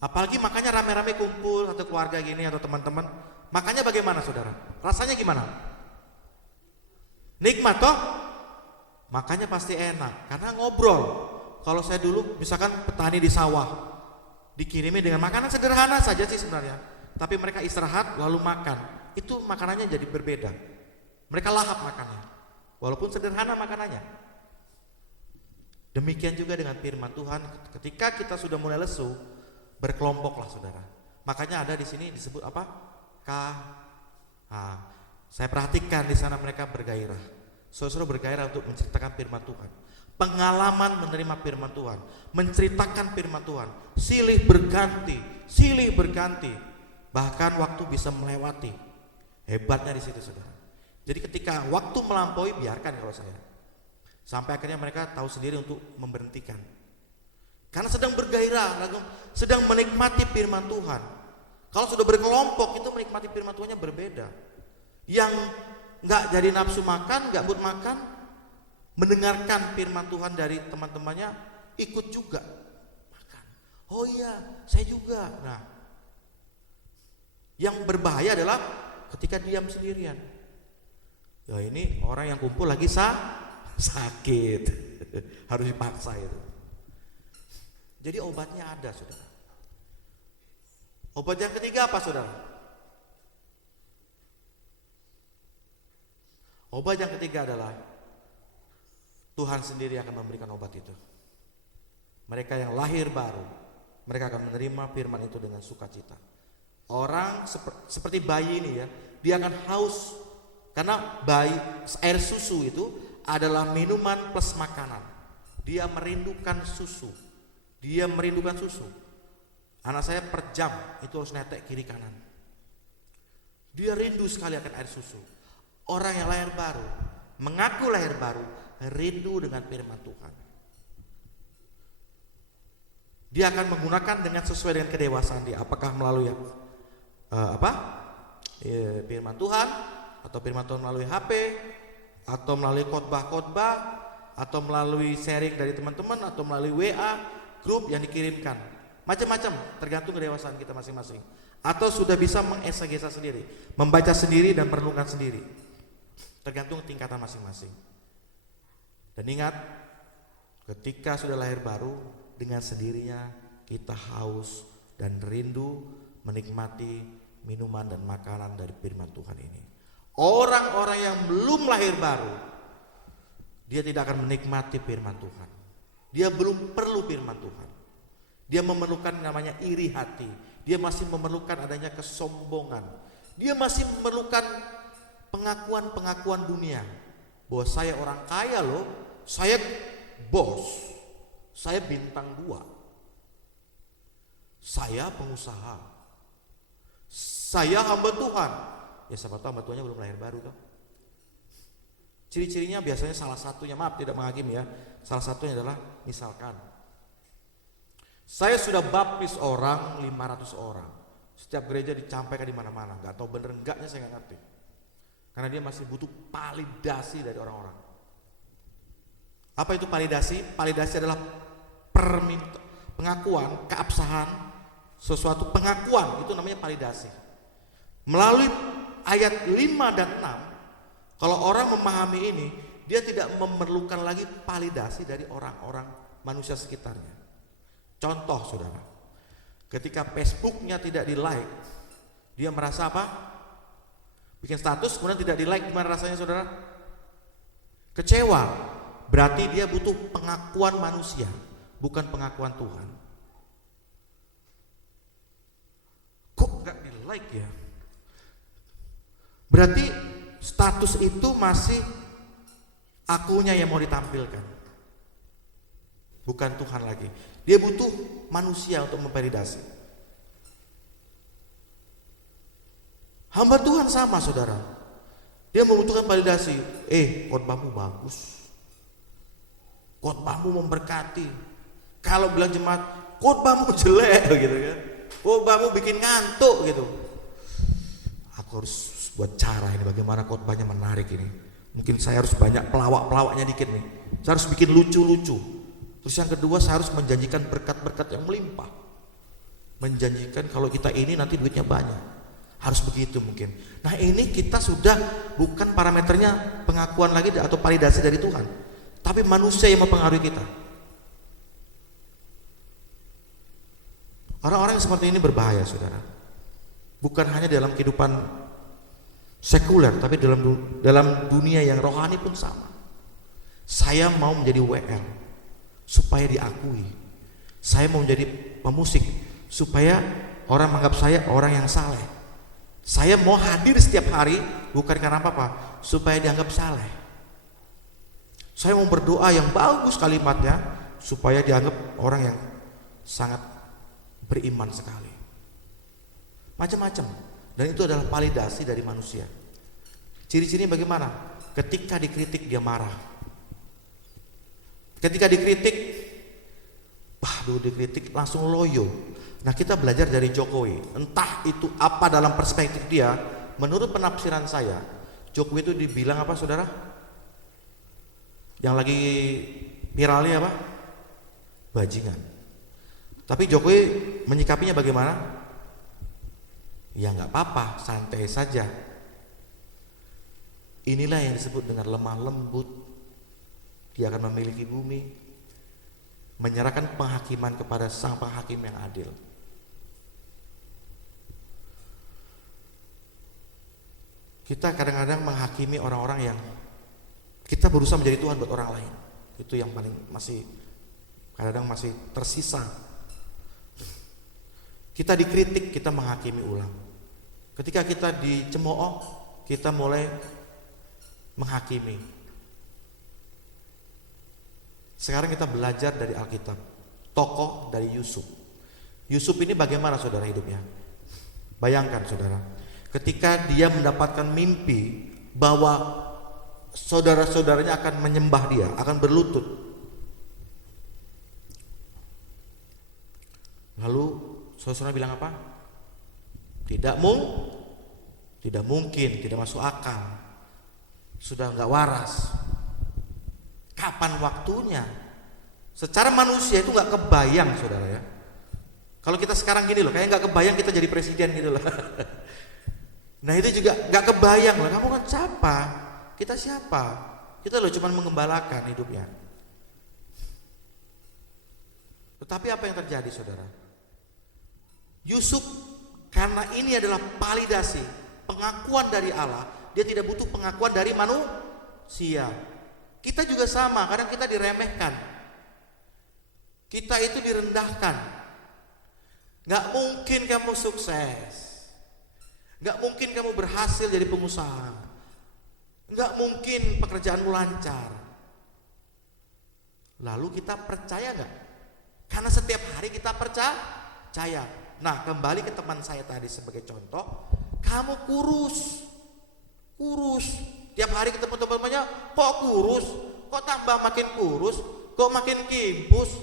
Apalagi makannya rame-rame kumpul atau keluarga gini atau teman-teman, makannya bagaimana saudara? Rasanya gimana? Nikmat toh? Makanya pasti enak karena ngobrol. Kalau saya dulu misalkan petani di sawah, dikirimi dengan makanan sederhana saja sih sebenarnya, tapi mereka istirahat lalu makan, itu makanannya jadi berbeda. Mereka lahap makannya, walaupun sederhana makanannya. Demikian juga dengan firman Tuhan, ketika kita sudah mulai lesu, berkelompoklah saudara. Makanya ada di sini disebut apa? Saya perhatikan di sana mereka bergairah. Saudara bergairah untuk menceritakan firman Tuhan. Pengalaman menerima firman Tuhan, menceritakan firman Tuhan, silih berganti, bahkan waktu bisa melewati. Hebatnya di situ saudara. Jadi ketika waktu melampaui, biarkan kalau saya. Sampai akhirnya mereka tahu sendiri untuk memberhentikan. Karena sedang bergairah, sedang menikmati firman Tuhan. Kalau sudah berkelompok itu menikmati firman Tuhannya berbeda. Yang nggak jadi nafsu makan, nggak buat makan, mendengarkan firman Tuhan dari teman-temannya, ikut juga makan. Oh iya, saya juga. Nah, yang berbahaya adalah ketika diam sendirian. Ya ini orang yang kumpul lagi sakit, harus dipaksa itu. Jadi obatnya ada saudara. Obat yang ketiga apa saudara? Obat yang ketiga adalah Tuhan sendiri akan memberikan obat itu. Mereka yang lahir baru, mereka akan menerima firman itu dengan sukacita. Orang seperti bayi ini ya, dia akan haus karena air susu itu adalah minuman plus makanan. Dia merindukan susu. Anak saya per jam itu harus netek kiri kanan. Dia rindu sekali akan air susu. Orang yang lahir baru, mengaku lahir baru, rindu dengan firman Tuhan. Dia akan menggunakan dengan sesuai dengan kedewasaan dia. Apakah melalui firman Tuhan, atau firman Tuhan melalui HP, atau melalui khotbah-khotbah, atau melalui sharing dari teman-teman, atau melalui WA grup yang dikirimkan, macam-macam, tergantung kedewasaan kita masing-masing. Atau sudah bisa mengesegesa sendiri, membaca sendiri dan merenungkan sendiri, tergantung tingkatan masing-masing. Dan ingat, ketika sudah lahir baru, dengan sendirinya kita haus dan rindu menikmati minuman dan makanan dari firman Tuhan ini. Orang-orang yang belum lahir baru, dia tidak akan menikmati firman Tuhan. Dia belum perlu firman Tuhan. Dia memerlukan namanya iri hati. Dia masih memerlukan adanya kesombongan. Dia masih memerlukan pengakuan-pengakuan dunia bahwa saya orang kaya loh, saya bos, saya bintang 2, saya pengusaha, saya hamba Tuhan. Ya siapa tahu hamba Tuhannya belum lahir baru toh. Ciri-cirinya biasanya salah satunya, maaf tidak menghakimi ya, salah satunya adalah misalkan saya sudah baptis orang 500 orang. Setiap gereja dicampaikan di mana-mana, nggak tahu bener enggaknya saya nggak ngerti. Karena dia masih butuh validasi dari orang-orang. Apa itu validasi? Validasi adalah pengakuan, keabsahan, sesuatu pengakuan, itu namanya validasi. Melalui ayat 5 dan 6, kalau orang memahami ini, dia tidak memerlukan lagi validasi dari orang-orang manusia sekitarnya. Contoh saudara, ketika Facebooknya tidak di like, dia merasa apa? Bikin status kemudian tidak di like, gimana rasanya saudara? Kecewa. Berarti dia butuh pengakuan manusia, bukan pengakuan Tuhan. Kok gak di like ya? Berarti status itu masih akunya yang mau ditampilkan, bukan Tuhan lagi. Dia butuh manusia untuk memvalidasi. Hamba Tuhan sama saudara, dia membutuhkan validasi. Khotbahmu bagus, khotbahmu memberkati. Kalau bilang jemaat, khotbahmu jelek gitu kan, khotbahmu bikin ngantuk gitu. Aku harus buat cara ini bagaimana khotbahnya menarik ini. Mungkin saya harus banyak pelawak-pelawaknya dikit nih. Saya harus bikin lucu-lucu. Terus yang kedua, saya harus menjanjikan berkat-berkat yang melimpah. Menjanjikan kalau kita ini nanti duitnya banyak. Harus begitu mungkin. Nah ini kita sudah bukan parameternya pengakuan lagi atau validasi dari Tuhan, tapi manusia yang mempengaruhi kita. Orang-orang yang seperti ini berbahaya saudara. Bukan hanya dalam kehidupan sekuler, tapi dalam dunia yang rohani pun sama. Saya mau menjadi WL supaya diakui. Saya mau menjadi pemusik supaya orang menganggap saya orang yang saleh. Saya mau hadir setiap hari bukan karena apa-apa, supaya dianggap saleh. Saya mau berdoa yang bagus kalimatnya supaya dianggap orang yang sangat beriman sekali. Macam-macam. Dan itu adalah validasi dari manusia. Ciri-cirinya bagaimana? Ketika dikritik dia marah. Ketika dikritik, dikritik langsung loyo. Nah kita belajar dari Jokowi. Entah itu apa dalam perspektif dia. Menurut penafsiran saya, Jokowi itu dibilang apa saudara? Yang lagi viralnya apa? Bajingan. Tapi Jokowi menyikapinya bagaimana? Ya nggak apa-apa, santai saja. Inilah yang disebut dengan lemah lembut. Dia akan memiliki bumi, menyerahkan penghakiman kepada sang penghakim yang adil. Kita kadang-kadang menghakimi orang-orang yang kita berusaha menjadi Tuhan buat orang lain. Itu yang paling kadang-kadang masih tersisa. Kita dikritik, kita menghakimi ulang. Ketika kita dicemooh, kita mulai menghakimi. Sekarang kita belajar dari Alkitab, tokoh dari Yusuf. Yusuf ini bagaimana saudara hidupnya? Bayangkan saudara, ketika dia mendapatkan mimpi bahwa saudara-saudaranya akan menyembah dia, akan berlutut. Lalu saudara bilang apa? Tidak mungkin, tidak masuk akal. Sudah enggak waras. Kapan waktunya? Secara manusia itu nggak kebayang saudara ya. Kalau kita sekarang gini loh, kayak nggak kebayang kita jadi presiden gitu loh. Nah itu juga nggak kebayang loh. Kamu kan siapa? Kita siapa? Kita loh cuma mengembalakan hidupnya. Tetapi apa yang terjadi saudara? Yusuf karena ini adalah validasi, pengakuan dari Allah. Dia tidak butuh pengakuan dari manusia. Kita juga sama, kadang kita diremehkan. Kita itu direndahkan. Nggak mungkin kamu sukses. Nggak mungkin kamu berhasil jadi pengusaha. Nggak mungkin pekerjaanmu lancar. Lalu kita percaya nggak? Karena setiap hari kita percaya. Nah, kembali ke teman saya tadi sebagai contoh, kamu kurus. Tiap hari ketemu teman-temannya, kok kurus? Kok tambah makin kurus? Kok makin kimpus?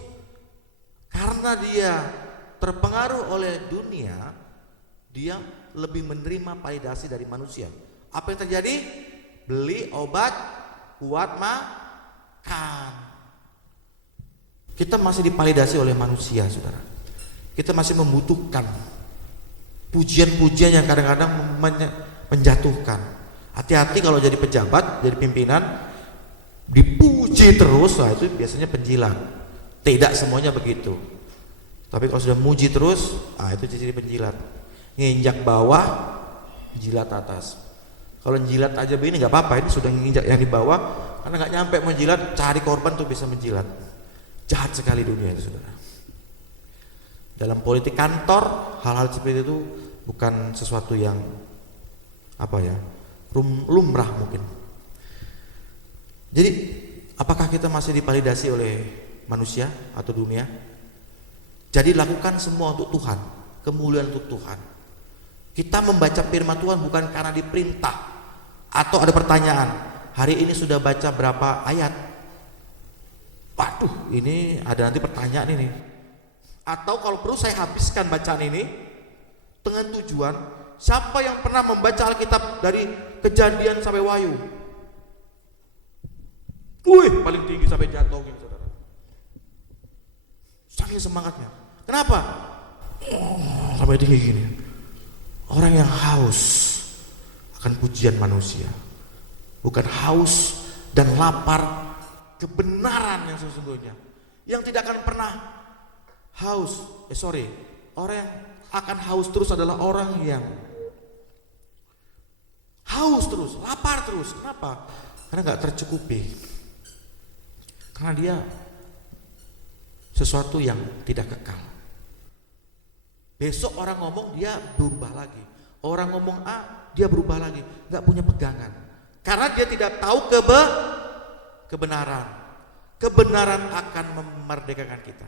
Karena dia terpengaruh oleh dunia, dia lebih menerima validasi dari manusia. Apa yang terjadi? Beli obat kuat makan. Kita masih divalidasi oleh manusia, saudara. Kita masih membutuhkan pujian-pujian yang kadang-kadang menjatuhkan. Hati-hati kalau jadi pejabat, jadi pimpinan, dipuji terus, nah itu biasanya penjilat. Tidak semuanya begitu. Tapi kalau sudah muji terus, itu jadi penjilat. Nginjak bawah, jilat atas. Kalau jilat aja begini nggak apa-apa, ini sudah nginjak yang di bawah, karena nggak nyampe menjilat, cari korban tuh bisa menjilat. Jahat sekali dunia itu, saudara. Dalam politik kantor, hal-hal seperti itu bukan sesuatu yang lumrah mungkin. Jadi, apakah kita masih divalidasi oleh manusia atau dunia? Jadi lakukan semua untuk Tuhan, kemuliaan untuk Tuhan. Kita membaca firman Tuhan bukan karena diperintah atau ada pertanyaan. Hari ini sudah baca berapa ayat? Waduh, ini ada nanti pertanyaan ini. Atau kalau perlu saya habiskan bacaan ini dengan tujuan, siapa yang pernah membaca Alkitab dari Kejadian sampai Wahyu? Paling tinggi sampai jatuh gitu, saudara. Saking semangatnya. Kenapa? Sampai tinggi gini. Orang yang haus akan pujian manusia, bukan haus dan lapar kebenaran yang sesungguhnya, yang tidak akan pernah haus. Orang yang akan haus terus adalah orang yang haus terus, lapar terus. Kenapa? Karena nggak tercukupi. Karena dia sesuatu yang tidak kekal. Besok orang ngomong, dia berubah lagi. Orang ngomong A, dia berubah lagi. Nggak punya pegangan. Karena dia tidak tahu kebenaran. Kebenaran akan memerdekakan kita.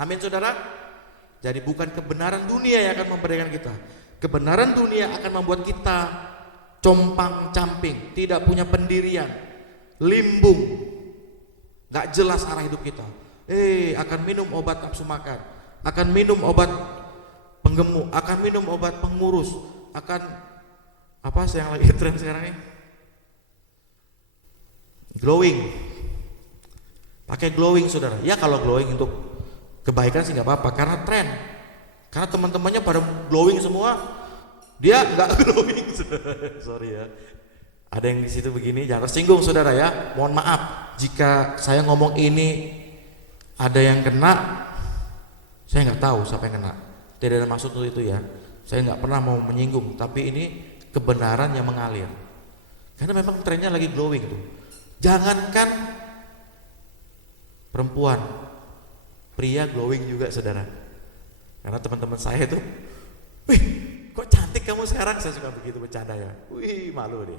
Amin, saudara. Jadi bukan kebenaran dunia yang akan memerdekakan kita. Kebenaran dunia akan membuat kita compang-camping, tidak punya pendirian, limbung, nggak jelas arah hidup kita. Akan minum obat nafsu makan, akan minum obat penggemuk, akan minum obat pengurus, akan apa sih yang lagi tren sekarang ini? Glowing. Pakai glowing, saudara. Ya kalau glowing untuk kebaikan sih nggak apa-apa, karena tren. Karena teman-temannya pada glowing semua, dia nggak glowing. Sorry ya. Ada yang di situ begini, jangan tersinggung, saudara ya. Mohon maaf jika saya ngomong ini ada yang kena, saya nggak tahu siapa yang kena. Tidak ada maksud untuk itu ya. Saya nggak pernah mau menyinggung, tapi ini kebenaran yang mengalir. Karena memang trennya lagi glowing tuh. Jangankan perempuan, pria glowing juga, saudara. Karena teman-teman saya tuh, wih, kok cantik kamu sekarang, saya suka begitu bercanda ya. Wih, malu dia.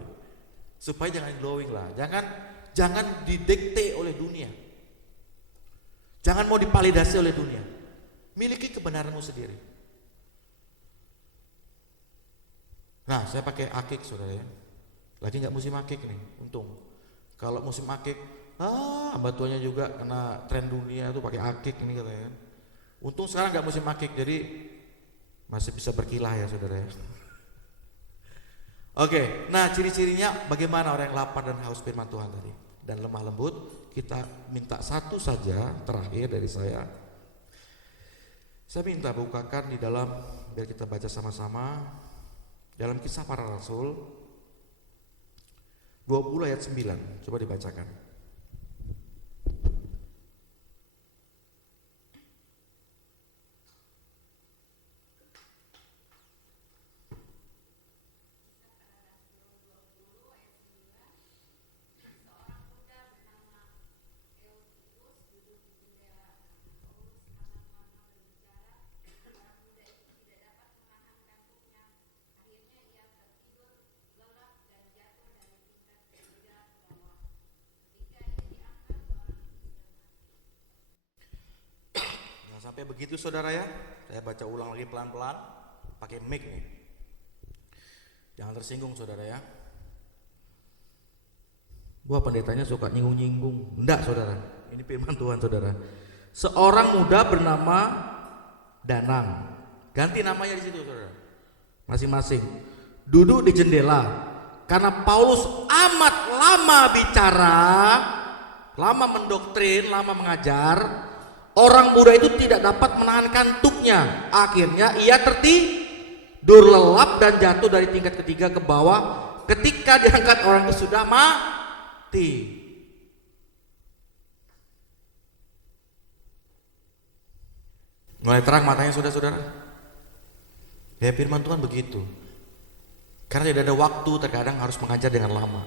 Supaya jangan glowing lah. Jangan didikte oleh dunia. Jangan mau dipalidasi oleh dunia. Miliki kebenaranmu sendiri. Nah, saya pakai akik, saudara ya. Lagi nggak musim akik nih, untung. Kalau musim akik, hamba tuanya juga kena tren dunia itu pakai akik ini katanya. Untung sekarang nggak musim akik, jadi masih bisa berkilah ya, saudara ya. Oke, nah ciri-cirinya bagaimana orang yang lapar dan haus firman Tuhan tadi dan lemah lembut. Kita minta satu saja terakhir dari saya. Saya minta bukakan di dalam, biar kita baca sama-sama, dalam Kisah Para Rasul 20 ayat 9. Coba dibacakan. Sampai begitu saudara ya. Saya baca ulang lagi pelan-pelan pakai mic nih. Jangan tersinggung saudara ya. Wah, pendetanya suka nyinggung-nyinggung. Enggak saudara, ini firman Tuhan saudara. Seorang muda bernama Danang, ganti namanya di situ saudara, masing-masing. Duduk di jendela. Karena Paulus amat lama bicara, lama mendoktrin, lama mengajar, orang muda itu tidak dapat menahan kantuknya. Akhirnya ia tertidur lelap dan jatuh dari tingkat ketiga ke bawah. Ketika diangkat orang itu sudah mati. Mulai terang matanya saudara-saudara. Ya firman Tuhan begitu. Karena tidak ada waktu, terkadang harus mengajar dengan lama.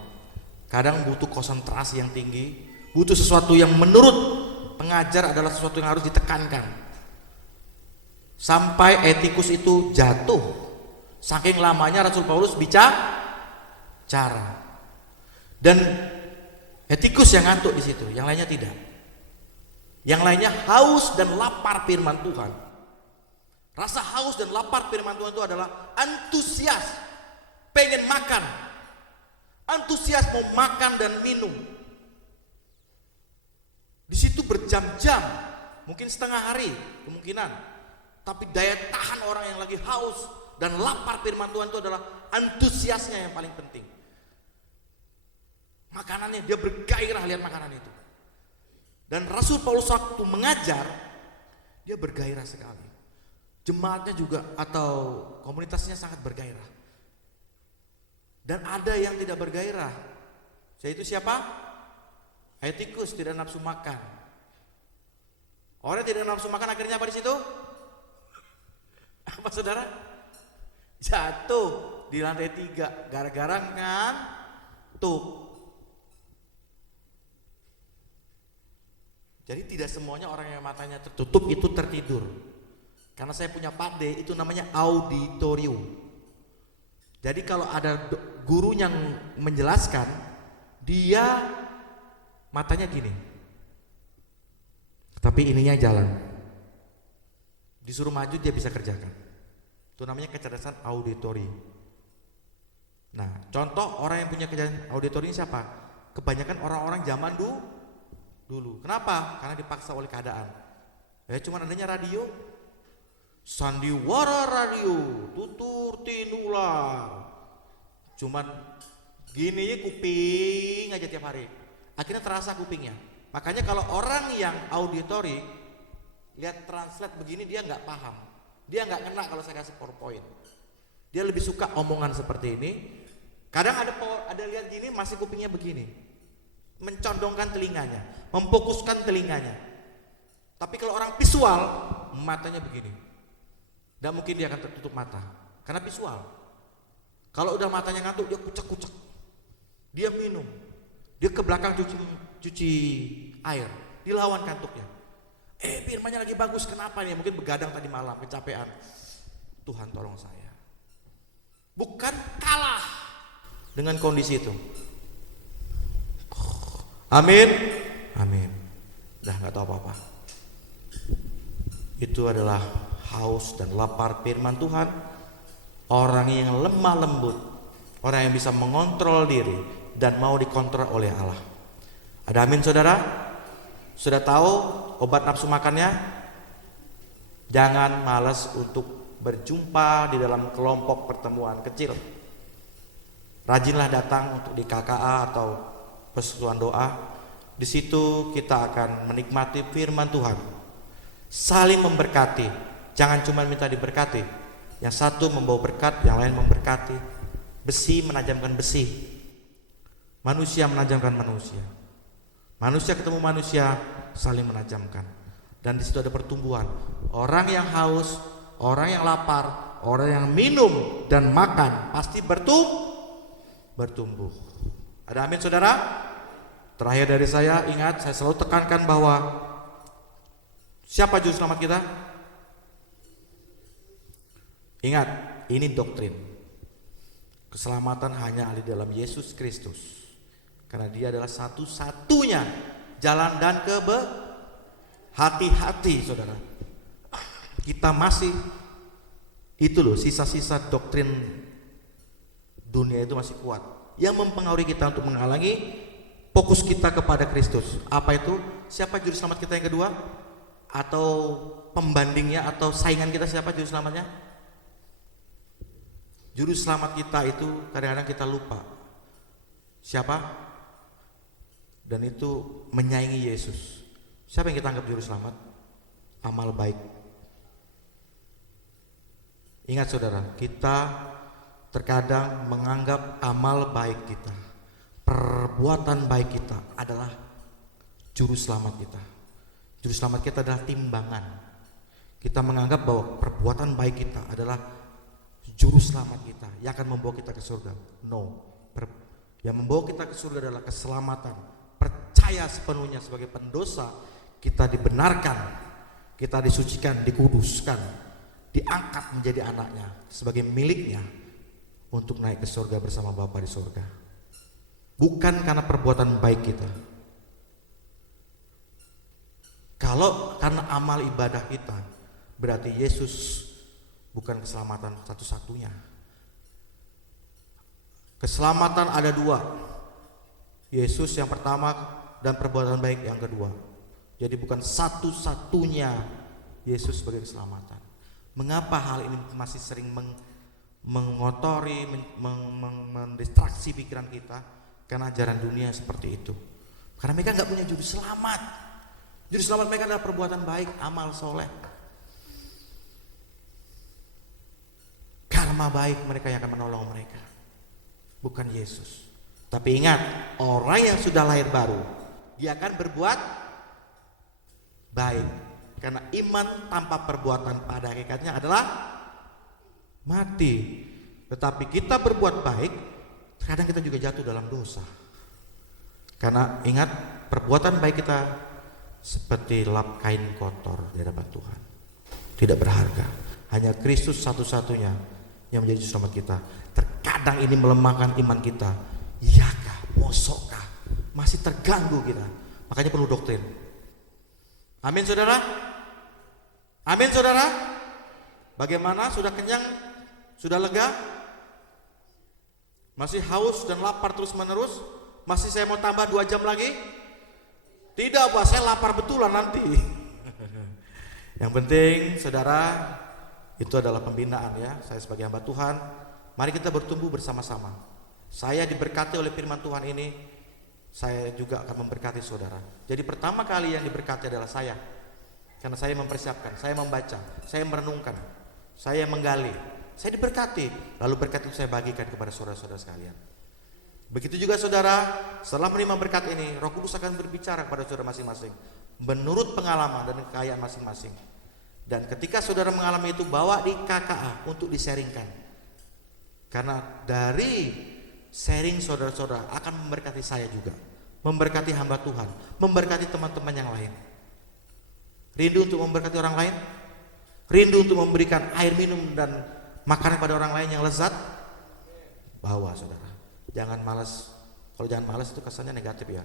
Kadang butuh konsentrasi yang tinggi, butuh sesuatu yang menurut pengajar adalah sesuatu yang harus ditekankan. Sampai Etikus itu jatuh. Saking lamanya Rasul Paulus bicara. Dan Etikus yang ngantuk di situ, yang lainnya tidak. Yang lainnya haus dan lapar firman Tuhan. Rasa haus dan lapar firman Tuhan itu adalah antusias, pengen makan, antusias mau makan dan minum. Di situ berjam-jam, mungkin setengah hari kemungkinan. Tapi daya tahan orang yang lagi haus dan lapar firman Tuhan itu adalah antusiasnya yang paling penting. Makanannya, dia bergairah lihat makanan itu. Dan Rasul Paulus waktu mengajar, dia bergairah sekali. Jemaatnya juga atau komunitasnya sangat bergairah. Dan ada yang tidak bergairah. Yaitu siapa? Etikus, tidak nafsu makan. Orang yang tidak nafsu makan akhirnya apa di situ? Apa saudara? Jatuh di lantai 3 gara-gara ngantuk. Jadi tidak semuanya orang yang matanya tertutup itu tertidur. Karena saya punya pakde, itu namanya auditorium. Jadi kalau ada guru yang menjelaskan, dia matanya gini. Tapi ininya jalan. Disuruh maju dia bisa kerjakan. Itu namanya kecerdasan auditori. Nah, contoh orang yang punya kecerdasan auditori ini siapa? Kebanyakan orang-orang zaman dulu. Kenapa? Karena dipaksa oleh keadaan. Ya cuman adanya radio, sandiwara radio, tutur tinular. Cuman gini kuping aja tiap hari. Akhirnya terasa kupingnya. Makanya kalau orang yang auditori lihat translate begini dia nggak paham. Dia nggak kena kalau saya kasih PowerPoint. Dia lebih suka omongan seperti ini. Kadang ada lihat gini masih kupingnya begini. Mencondongkan telinganya, memfokuskan telinganya. Tapi kalau orang visual, matanya begini. Tidak mungkin dia akan tertutup mata, karena visual. Kalau udah matanya ngantuk, dia kucek-kucek. Dia minum, dia ke belakang cuci air, dilawan kantuknya. Firmannya lagi bagus, kenapa nih? Mungkin begadang tadi malam, kecapean. Tuhan tolong saya. Bukan kalah dengan kondisi itu. Amin, amin. Dah nggak tahu apa-apa. Itu adalah haus dan lapar firman Tuhan. Orang yang lemah lembut, orang yang bisa mengontrol diri dan mau dikontrol oleh Allah. Ada amin saudara? Sudah tahu obat nafsu makannya? Jangan malas untuk berjumpa di dalam kelompok pertemuan kecil. Rajinlah datang untuk di KKA atau persekutuan doa. Di situ kita akan menikmati firman Tuhan, saling memberkati. Jangan cuma minta diberkati. Yang satu membawa berkat, yang lain memberkati. Besi menajamkan besi, manusia menajamkan manusia. Manusia ketemu manusia, saling menajamkan. Dan di situ ada pertumbuhan. Orang yang haus, orang yang lapar, orang yang minum dan makan pasti bertumbuh. Ada amin saudara? Terakhir dari saya, ingat saya selalu tekankan bahwa siapa juru selamat kita? Ingat, ini doktrin. Keselamatan hanya ada di dalam Yesus Kristus. Karena dia adalah satu-satunya jalan dan hati-hati saudara. kita masih itu loh, sisa-sisa doktrin dunia itu masih kuat yang mempengaruhi kita untuk menghalangi fokus kita kepada Kristus. Apa itu? Siapa juru selamat kita yang kedua? Atau pembandingnya atau saingan kita siapa juru selamatnya? Juru selamat kita itu kadang-kadang kita lupa. Siapa? Dan itu menyaingi Yesus. Siapa yang kita anggap juru selamat? Amal baik. Ingat saudara, kita terkadang menganggap amal baik kita, perbuatan baik kita adalah juru selamat kita. Juru selamat kita adalah timbangan. Kita menganggap bahwa perbuatan baik kita adalah juru selamat kita yang akan membawa kita ke surga. No, yang membawa kita ke surga adalah keselamatan. Percaya sepenuhnya sebagai pendosa, kita dibenarkan, kita disucikan, dikuduskan, diangkat menjadi anaknya, sebagai miliknya untuk naik ke surga bersama Bapa di surga. Bukan karena perbuatan baik kita. Kalau karena amal ibadah kita, berarti Yesus bukan keselamatan satu-satunya. Keselamatan ada dua, Yesus yang pertama dan perbuatan baik yang kedua. Jadi bukan satu-satunya Yesus sebagai keselamatan. Mengapa hal ini masih sering mengotori, mendistraksi pikiran kita? Karena ajaran dunia seperti itu. Karena mereka nggak punya juru selamat. Juru selamat mereka adalah perbuatan baik, amal soleh, karma baik mereka yang akan menolong mereka, bukan Yesus. Tapi ingat, orang yang sudah lahir baru, dia akan berbuat baik. Karena iman tanpa perbuatan pada hakikatnya adalah mati. Tetapi kita berbuat baik, kadang kita juga jatuh dalam dosa. Karena ingat, perbuatan baik kita seperti lap kain kotor di hadapan Tuhan, tidak berharga. Hanya Kristus satu-satunya yang menjadi juru selamat kita. Terkadang ini melemahkan iman kita. Iyakah, mosokkah, masih terganggu kita. Makanya perlu doktrin. Amin saudara. Amin saudara. Bagaimana? Sudah kenyang? Sudah lega? Masih haus dan lapar terus menerus? Masih saya mau tambah 2 jam lagi? Tidak Pak, saya lapar betulan nanti. Yang penting saudara, itu adalah pembinaan ya. Saya sebagai hamba Tuhan, mari kita bertumbuh bersama-sama. Saya diberkati oleh firman Tuhan ini, saya juga akan memberkati saudara. Jadi pertama kali yang diberkati adalah saya. Karena saya mempersiapkan, saya membaca, saya merenungkan, saya menggali, saya diberkati. Lalu berkat itu saya bagikan kepada saudara-saudara sekalian. Begitu juga saudara, setelah menerima berkat ini, Roh Kudus akan berbicara kepada saudara masing-masing menurut pengalaman dan kekayaan masing-masing. Dan ketika saudara mengalami itu, bawa di KKA untuk diseringkan. Karena dari sharing saudara-saudara akan memberkati saya juga, memberkati hamba Tuhan, memberkati teman-teman yang lain. Rindu untuk memberkati orang lain? Rindu untuk memberikan air minum dan makanan pada orang lain yang lezat? Bawa saudara. Jangan malas. Kalau jangan malas itu kesannya negatif ya.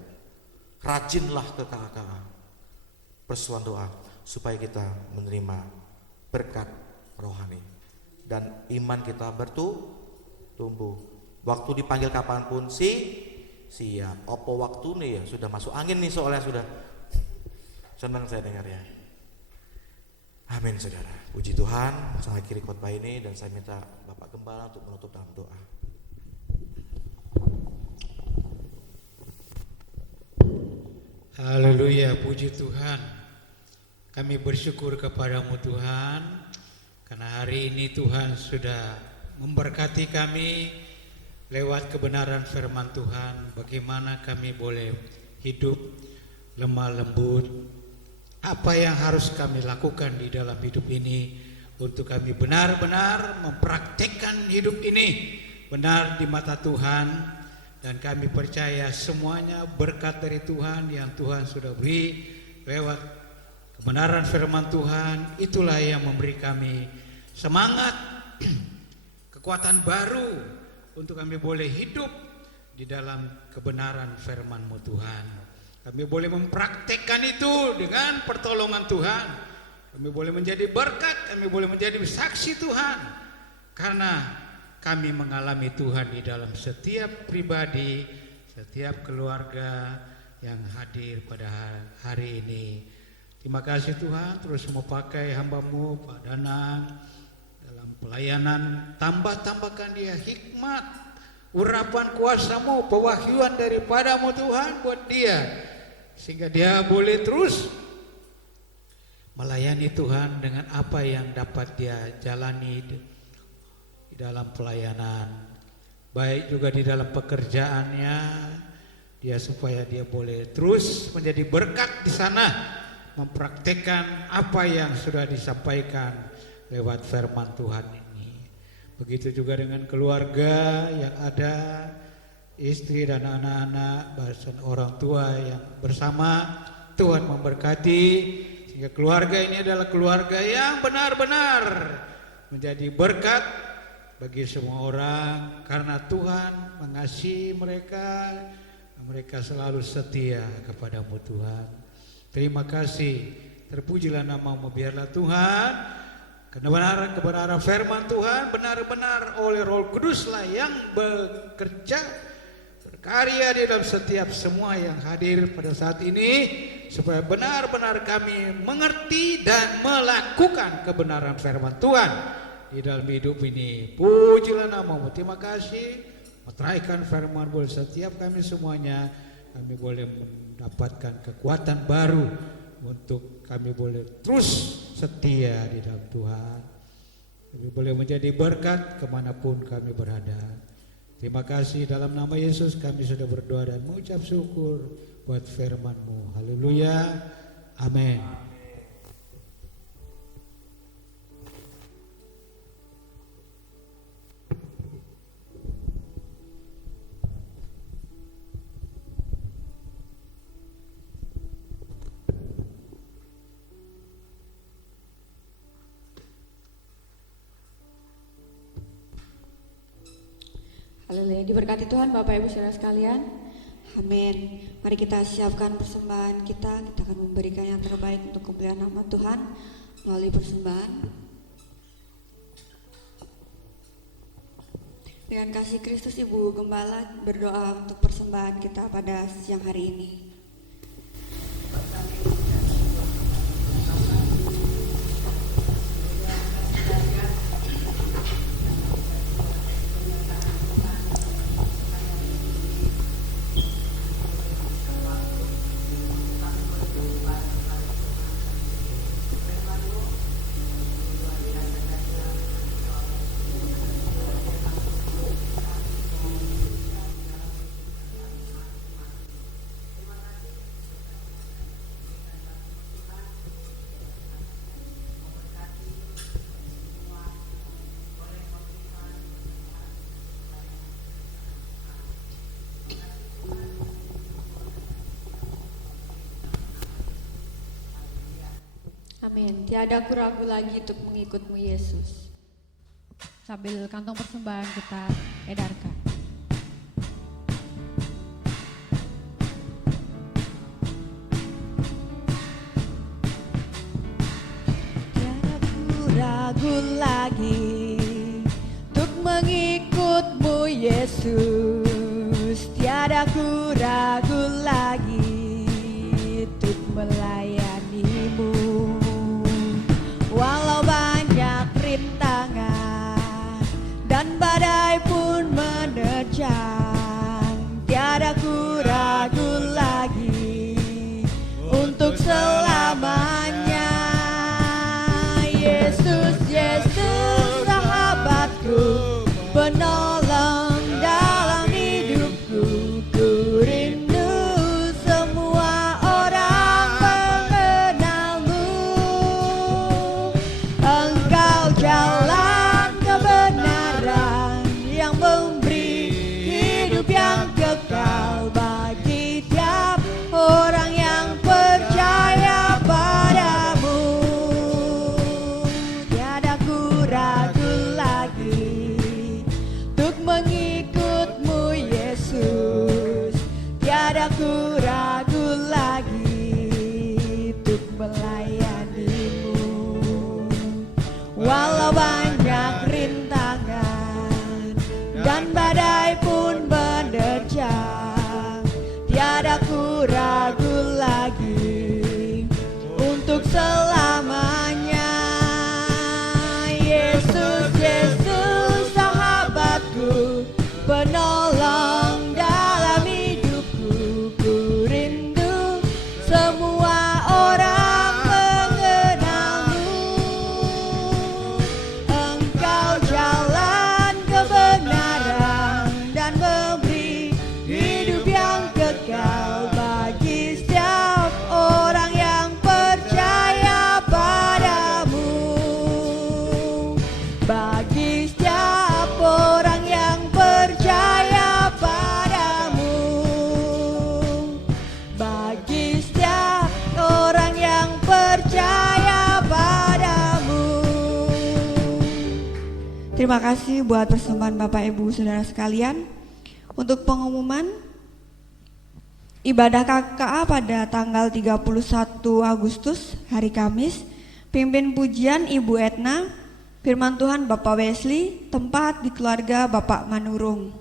Rajinlah ke KKA, persuan doa supaya kita menerima berkat rohani dan iman kita bertumbuh. Waktu dipanggil kapanpun siap. Opo waktu nih ya, sudah masuk angin nih soalnya sudah. Senang saya dengar ya. Amin saudara. Puji Tuhan. Saya akhiri khotbah ini dan saya minta Bapak Gembala untuk menutup dalam doa. Haleluya, puji Tuhan. Kami bersyukur kepadamu Tuhan, karena hari ini Tuhan sudah memberkati kami lewat kebenaran firman Tuhan. Bagaimana kami boleh hidup lemah lembut, apa yang harus kami lakukan di dalam hidup ini untuk kami benar-benar mempraktikkan hidup ini benar di mata Tuhan. Dan kami percaya semuanya berkat dari Tuhan yang Tuhan sudah beri lewat kebenaran firman Tuhan. Itulah yang memberi kami semangat, kekuatan baru untuk kami boleh hidup di dalam kebenaran firman-Mu Tuhan. Kami boleh mempraktekkan itu dengan pertolongan Tuhan. kami boleh menjadi berkat, kami boleh menjadi saksi Tuhan. Karena kami mengalami Tuhan di dalam setiap pribadi, setiap keluarga yang hadir pada hari ini. Terima kasih Tuhan, terus mau pakai hamba-Mu Pak Danang dalam pelayanan. Tambahkan dia hikmat, urapan kuasa-Mu, pewahyuan daripada-Mu Tuhan buat dia, sehingga dia boleh terus melayani Tuhan dengan apa yang dapat dia jalani di dalam pelayanan, baik juga di dalam pekerjaannya, dia supaya dia boleh terus menjadi berkat di sana, mempraktekkan apa yang sudah disampaikan lewat firman Tuhan ini. Begitu juga dengan keluarga yang ada, istri dan anak-anak, bahkan orang tua yang bersama. Tuhan memberkati sehingga keluarga ini adalah keluarga yang benar-benar menjadi berkat bagi semua orang, karena Tuhan mengasihi mereka, mereka selalu setia kepada-Mu Tuhan. Terima kasih, terpujilah nama-Mu, biarlah Tuhan kebenaran firman Tuhan benar-benar oleh Roh Kuduslah yang bekerja, berkarya di dalam setiap semua yang hadir pada saat ini, supaya benar-benar kami mengerti dan melakukan kebenaran firman Tuhan di dalam hidup ini. Pujilah nama-Mu. Terima kasih. Meteraikan firman boleh setiap kami semuanya, kami boleh mendapatkan kekuatan baru untuk kami boleh terus setia di dalam Tuhan. Kami boleh menjadi berkat kemanapun kami berada. Terima kasih, dalam nama Yesus kami sudah berdoa dan mengucap syukur buat firman-Mu. Haleluya. Amin. Haleluya, diberkati Tuhan Bapak Ibu Saudara sekalian. Amin. Mari kita siapkan persembahan kita. Kita akan memberikan yang terbaik untuk kemuliaan nama Tuhan melalui persembahan. Dengan kasih Kristus, Ibu Gembala berdoa untuk persembahan kita pada siang hari ini. Amin. Tiada aku ragu lagi untuk mengikut-Mu Yesus. Sambil kantong persembahan kita edarkan. Tiada aku ragu lagi untuk mengikut-Mu Yesus. Tiada aku ragu lagi untuk melayani-Mu. Walau banyak rintangan dan badai pun menerjang, tiada ku ragu lagi untuk selamanya. Yesus, Yesus sahabatku, penolong dalam hidupku. Ku rindu semua orang mengenal-Mu. Engkau jalan kebenaran yang memberi hidup yang kekal bagi tiap orang yang percaya padamu. Tiada ku ragu lagi untuk mengikut-Mu Yesus. Tiada ku ragu lagi untuk melayani-Mu. padaku ragu lagi untuk selamanya. Yesus, Yesus sahabatku, penolong dalam hidupku. Ku rindu semua orang mengenalmu. Engkau jalan kebenaran dan memberi hidup yang kekal bagi setiap orang yang percaya padamu. Bagi setiap orang yang percaya padamu. Bagi setiap orang yang percaya padamu. Terima kasih buat persembahan Bapak Ibu Saudara sekalian. Untuk pengumuman ibadah KKA pada tanggal 31 Agustus hari Kamis, pimpin pujian Ibu Etna, firman Tuhan Bapak Wesley, tempat di keluarga Bapak Manurung.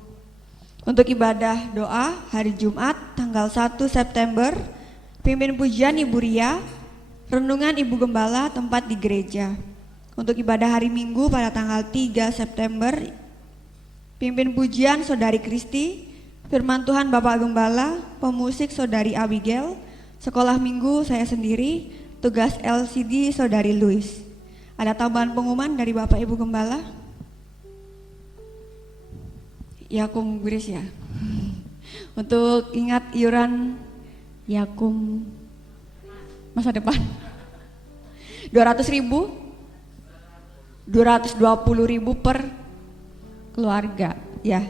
Untuk ibadah doa hari Jumat tanggal 1 September, pimpin pujian Ibu Ria, renungan Ibu Gembala, tempat di gereja. Untuk ibadah hari Minggu pada tanggal 3 September, pimpin pujian Saudari Kristi, firman Tuhan Bapak Gembala, pemusik Saudari Abigail, sekolah minggu saya sendiri, tugas LCD Saudari Louis. Ada tambahan pengumuman dari Bapak Ibu Gembala? Yakum Gris ya. Untuk ingat iuran Yakum masa depan 200.000, 220.000 per keluarga ya,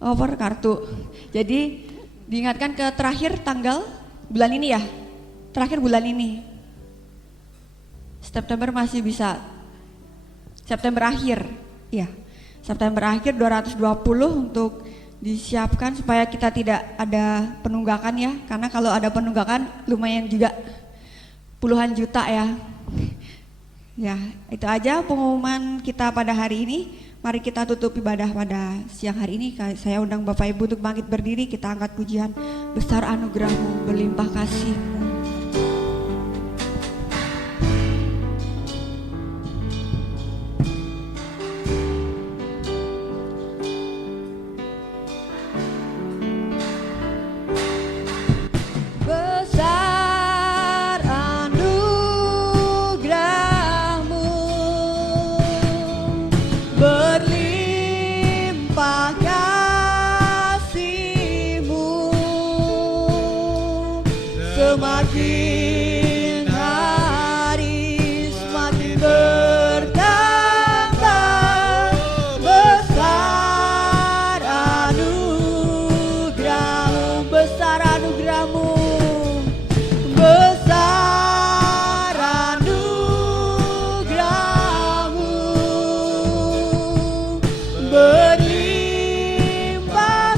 over kartu. Jadi diingatkan ke terakhir tanggal bulan ini ya, terakhir bulan ini. September masih bisa, September akhir ya, September akhir 220 untuk disiapkan supaya kita tidak ada penunggakan ya, karena kalau ada penunggakan lumayan juga puluhan juta ya. Ya, itu aja pengumuman kita pada hari ini. Mari kita tutup ibadah pada siang hari ini. Saya undang Bapak Ibu untuk bangkit berdiri. Kita angkat pujian besar anugerah-Mu, berlimpah kasih-Mu. Besar anugerah-Mu, berlimpah kasih-Mu, semakin hari semakin bertambah. Besar anugerah-Mu, besar anugerah-Mu, besar anugerah-Mu, berlimpah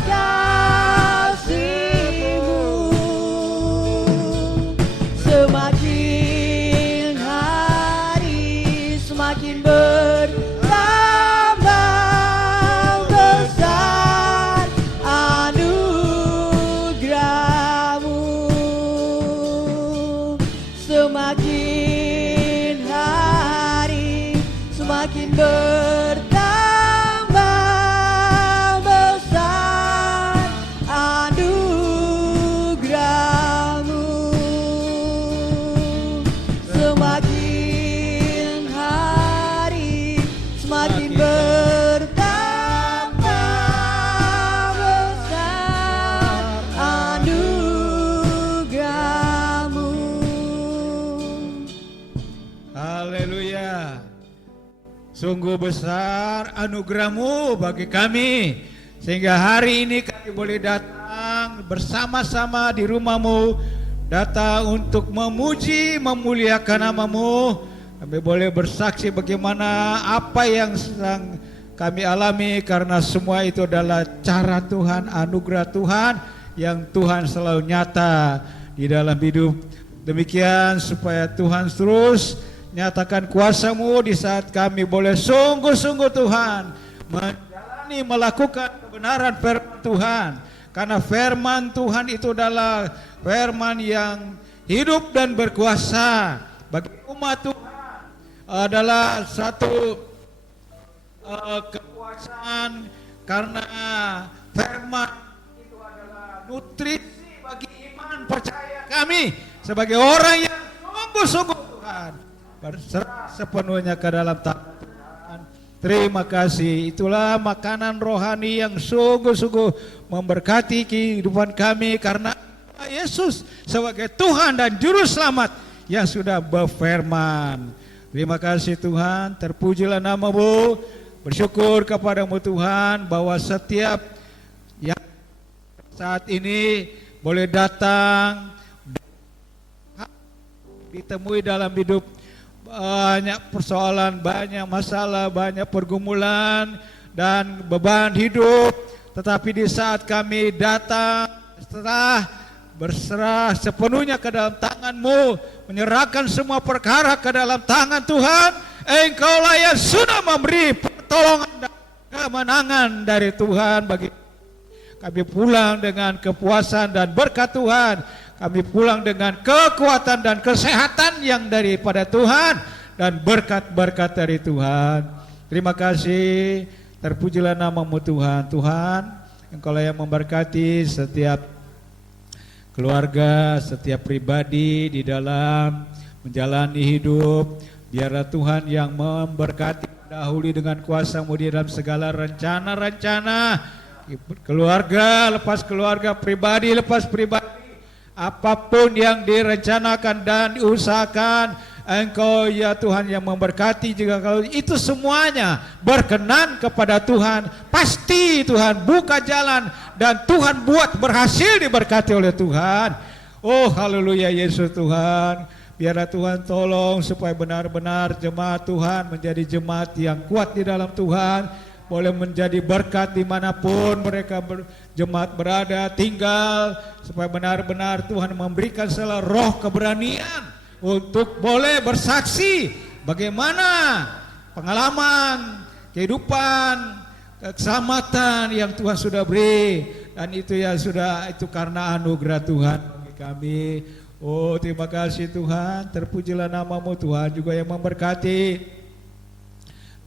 kasih-Mu, semakin hari semakin bertambah. Besar anugerah-Mu, semakin hari semakin bertambah. Besar anugerah-Mu, semakin hari semakin bertambah. Besar anugerah-Mu. Haleluya. Sungguh besar anugerah-Mu bagi kami, sehingga hari ini kami boleh datang bersama-sama di rumah-Mu, datang untuk memuji, memuliakan nama-Mu. Kami boleh bersaksi bagaimana apa yang sedang kami alami, karena semua itu adalah cara Tuhan, anugerah Tuhan yang Tuhan selalu nyata di dalam hidup. Demikian supaya Tuhan terus nyatakan kuasa-Mu di saat kami boleh sungguh-sungguh Tuhan menjalani, melakukan kebenaran firman Tuhan. karena firman Tuhan itu adalah firman yang hidup dan berkuasa bagi umat Tuhan, adalah satu kekuasaan, karena firman itu adalah nutrisi bagi iman percaya kami sebagai orang yang sungguh-sungguh Tuhan berserah sepenuhnya ke dalam tangan Tuhan. Terima kasih, itulah makanan rohani yang sungguh-sungguh memberkati kehidupan kami, karena Yesus sebagai Tuhan dan Juru Selamat yang sudah berfirman. Terima kasih Tuhan, terpujilah nama-Mu, bersyukur kepadamu Tuhan bahwa setiap yang saat ini boleh datang ditemui dalam hidup, banyak persoalan, banyak masalah, banyak pergumulan dan beban hidup. Tetapi di saat kami datang setelah berserah sepenuhnya ke dalam tangan-Mu, menyerahkan semua perkara ke dalam tangan Tuhan, Engkaulah yang sudah memberi pertolongan dan kemenangan dari Tuhan bagi kami. Pulang dengan kepuasan dan berkat Tuhan. Kami pulang dengan kekuatan dan kesehatan yang daripada Tuhan dan berkat-berkat dari Tuhan. Terima kasih, terpujilah nama-Mu Tuhan. Tuhan, Engkaulah yang memberkati setiap keluarga, setiap pribadi di dalam menjalani hidup. Biarlah Tuhan yang memberkati, mendahului dengan kuasa-Mu di dalam segala rencana-rencana keluarga, lepas keluarga, pribadi lepas pribadi. Apapun yang direncanakan dan diusahakan, Engkau ya Tuhan yang memberkati. Juga kalau itu semuanya berkenan kepada Tuhan, pasti Tuhan buka jalan dan Tuhan buat berhasil diberkati oleh Tuhan. Oh haleluya Yesus Tuhan. Biarlah Tuhan tolong supaya benar-benar jemaat Tuhan menjadi jemaat yang kuat di dalam Tuhan. Boleh menjadi berkat dimanapun mereka jemaat berada, tinggal, supaya benar-benar Tuhan memberikan segala roh keberanian untuk boleh bersaksi bagaimana pengalaman, kehidupan, keselamatan yang Tuhan sudah beri. Dan itu ya sudah, itu karena anugerah Tuhan bagi kami. Oh terima kasih Tuhan, terpujilah nama-Mu Tuhan juga yang memberkati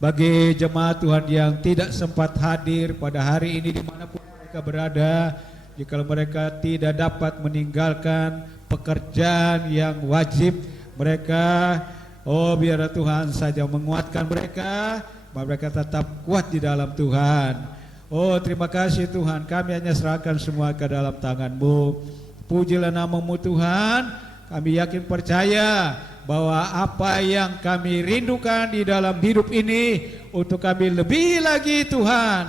bagi jemaat Tuhan yang tidak sempat hadir pada hari ini dimanapun mereka berada. Jika mereka tidak dapat meninggalkan pekerjaan yang wajib mereka, oh biarlah Tuhan saja menguatkan mereka, bahwa mereka tetap kuat di dalam Tuhan. Oh terima kasih Tuhan, kami hanya serahkan semua ke dalam tangan-Mu. Pujilah nama-Mu Tuhan, kami yakin percaya bahwa apa yang kami rindukan di dalam hidup ini untuk kami lebih lagi Tuhan.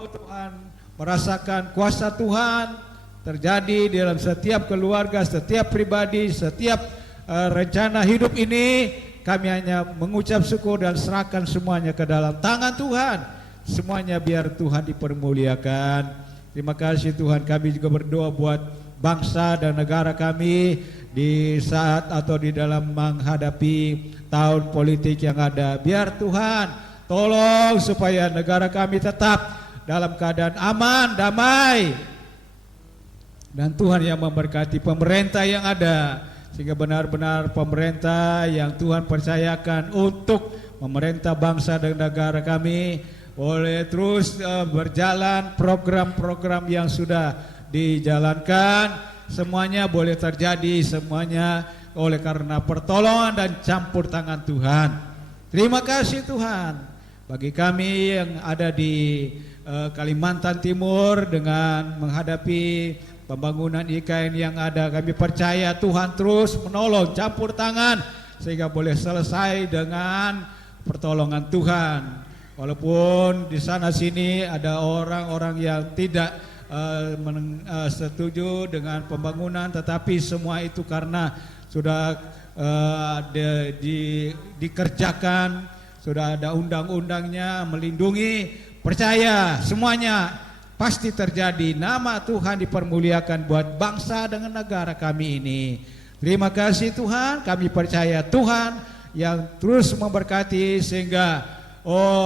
Oh Tuhan, merasakan kuasa Tuhan terjadi di dalam setiap keluarga, setiap pribadi, setiap rencana hidup ini. Kami hanya mengucap syukur dan serahkan semuanya ke dalam tangan Tuhan. Semuanya biar Tuhan dipermuliakan. Terima kasih Tuhan, kami juga berdoa buat bangsa dan negara kami di saat atau di dalam menghadapi tahun politik yang ada. Biar Tuhan tolong supaya negara kami tetap dalam keadaan aman, damai, dan Tuhan yang memberkati pemerintah yang ada, sehingga benar-benar pemerintah yang Tuhan percayakan untuk memerintah bangsa dan negara kami boleh terus berjalan. Program-program yang sudah dijalankan semuanya boleh terjadi, semuanya oleh karena pertolongan dan campur tangan Tuhan. Terima kasih Tuhan bagi kami yang ada di Kalimantan Timur dengan menghadapi pembangunan IKN yang ada. Kami percaya Tuhan terus menolong, campur tangan sehingga boleh selesai dengan pertolongan Tuhan. Walaupun di sana sini ada orang-orang yang tidak setuju dengan pembangunan, tetapi semua itu karena sudah dikerjakan, sudah ada undang-undangnya melindungi. Percaya semuanya pasti terjadi. Nama Tuhan dipermuliakan buat bangsa dengan negara kami ini. Terima kasih Tuhan, kami percaya Tuhan yang terus memberkati sehingga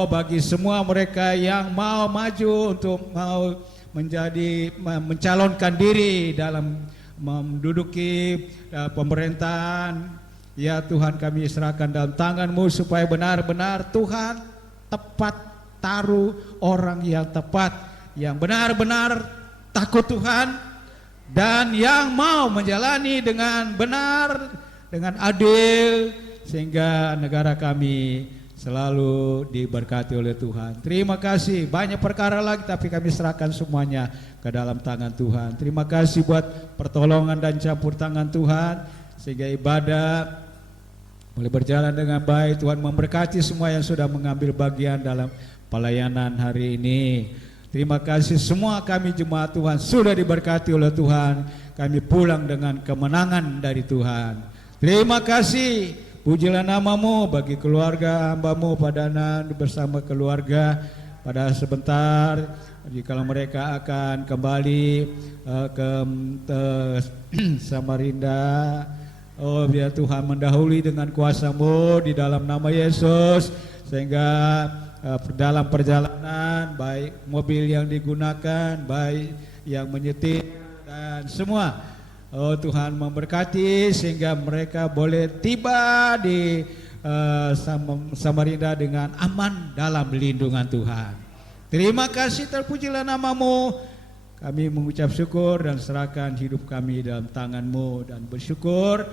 bagi semua mereka yang mau maju untuk mau mencalonkan diri dalam menduduki pemerintahan. Ya Tuhan, kami serahkan dalam tangan-Mu supaya benar-benar Tuhan tepat taruh orang yang tepat, yang benar-benar takut Tuhan, dan yang mau menjalani dengan benar, dengan adil, sehingga negara kami selalu diberkati oleh Tuhan. Terima kasih, banyak perkara lagi tapi kami serahkan semuanya ke dalam tangan Tuhan. Terima kasih buat pertolongan dan campur tangan Tuhan, sehingga ibadah boleh berjalan dengan baik. Tuhan memberkati semua yang sudah mengambil bagian dalam pelayanan hari ini. Terima kasih semua kami jemaat Tuhan sudah diberkati oleh Tuhan. Kami pulang dengan kemenangan dari Tuhan. Terima kasih, pujilah nama-Mu bagi keluarga hamba-Mu Pak Danan bersama keluarga. Pada sebentar jikalau mereka akan kembali ke Samarinda, oh biar Tuhan mendahului dengan kuasa-Mu di dalam nama Yesus, sehingga dalam perjalanan baik mobil yang digunakan, baik yang menyetir dan semua, oh Tuhan memberkati sehingga mereka boleh tiba di Samarinda dengan aman dalam lindungan Tuhan. Terima kasih, terpujilah nama-Mu. Kami mengucap syukur dan serahkan hidup kami dalam tangan-Mu dan bersyukur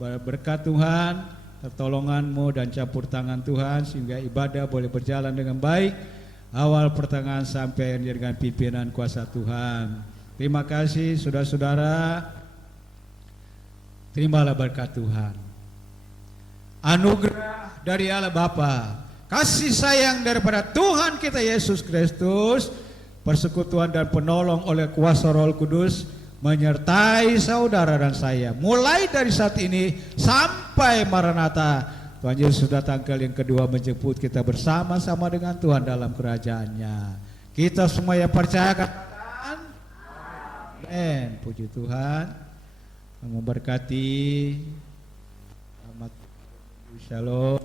berkat Tuhan, pertolongan-Mu dan campur tangan Tuhan, sehingga ibadah boleh berjalan dengan baik awal pertengahan sampai dengan pimpinan kuasa Tuhan. Terima kasih saudara-saudara. Terimalah berkat Tuhan, anugerah dari Allah Bapa, kasih sayang daripada Tuhan kita Yesus Kristus, persekutuan dan penolong oleh kuasa Roh Kudus menyertai saudara dan saya mulai dari saat ini sampai Maranatha. Tuhan Yesus datang kali yang kedua menjemput kita bersama-sama dengan Tuhan dalam kerajaannya. Kita semua yang percaya katakan amin. Puji Tuhan, memberkati. Shalom.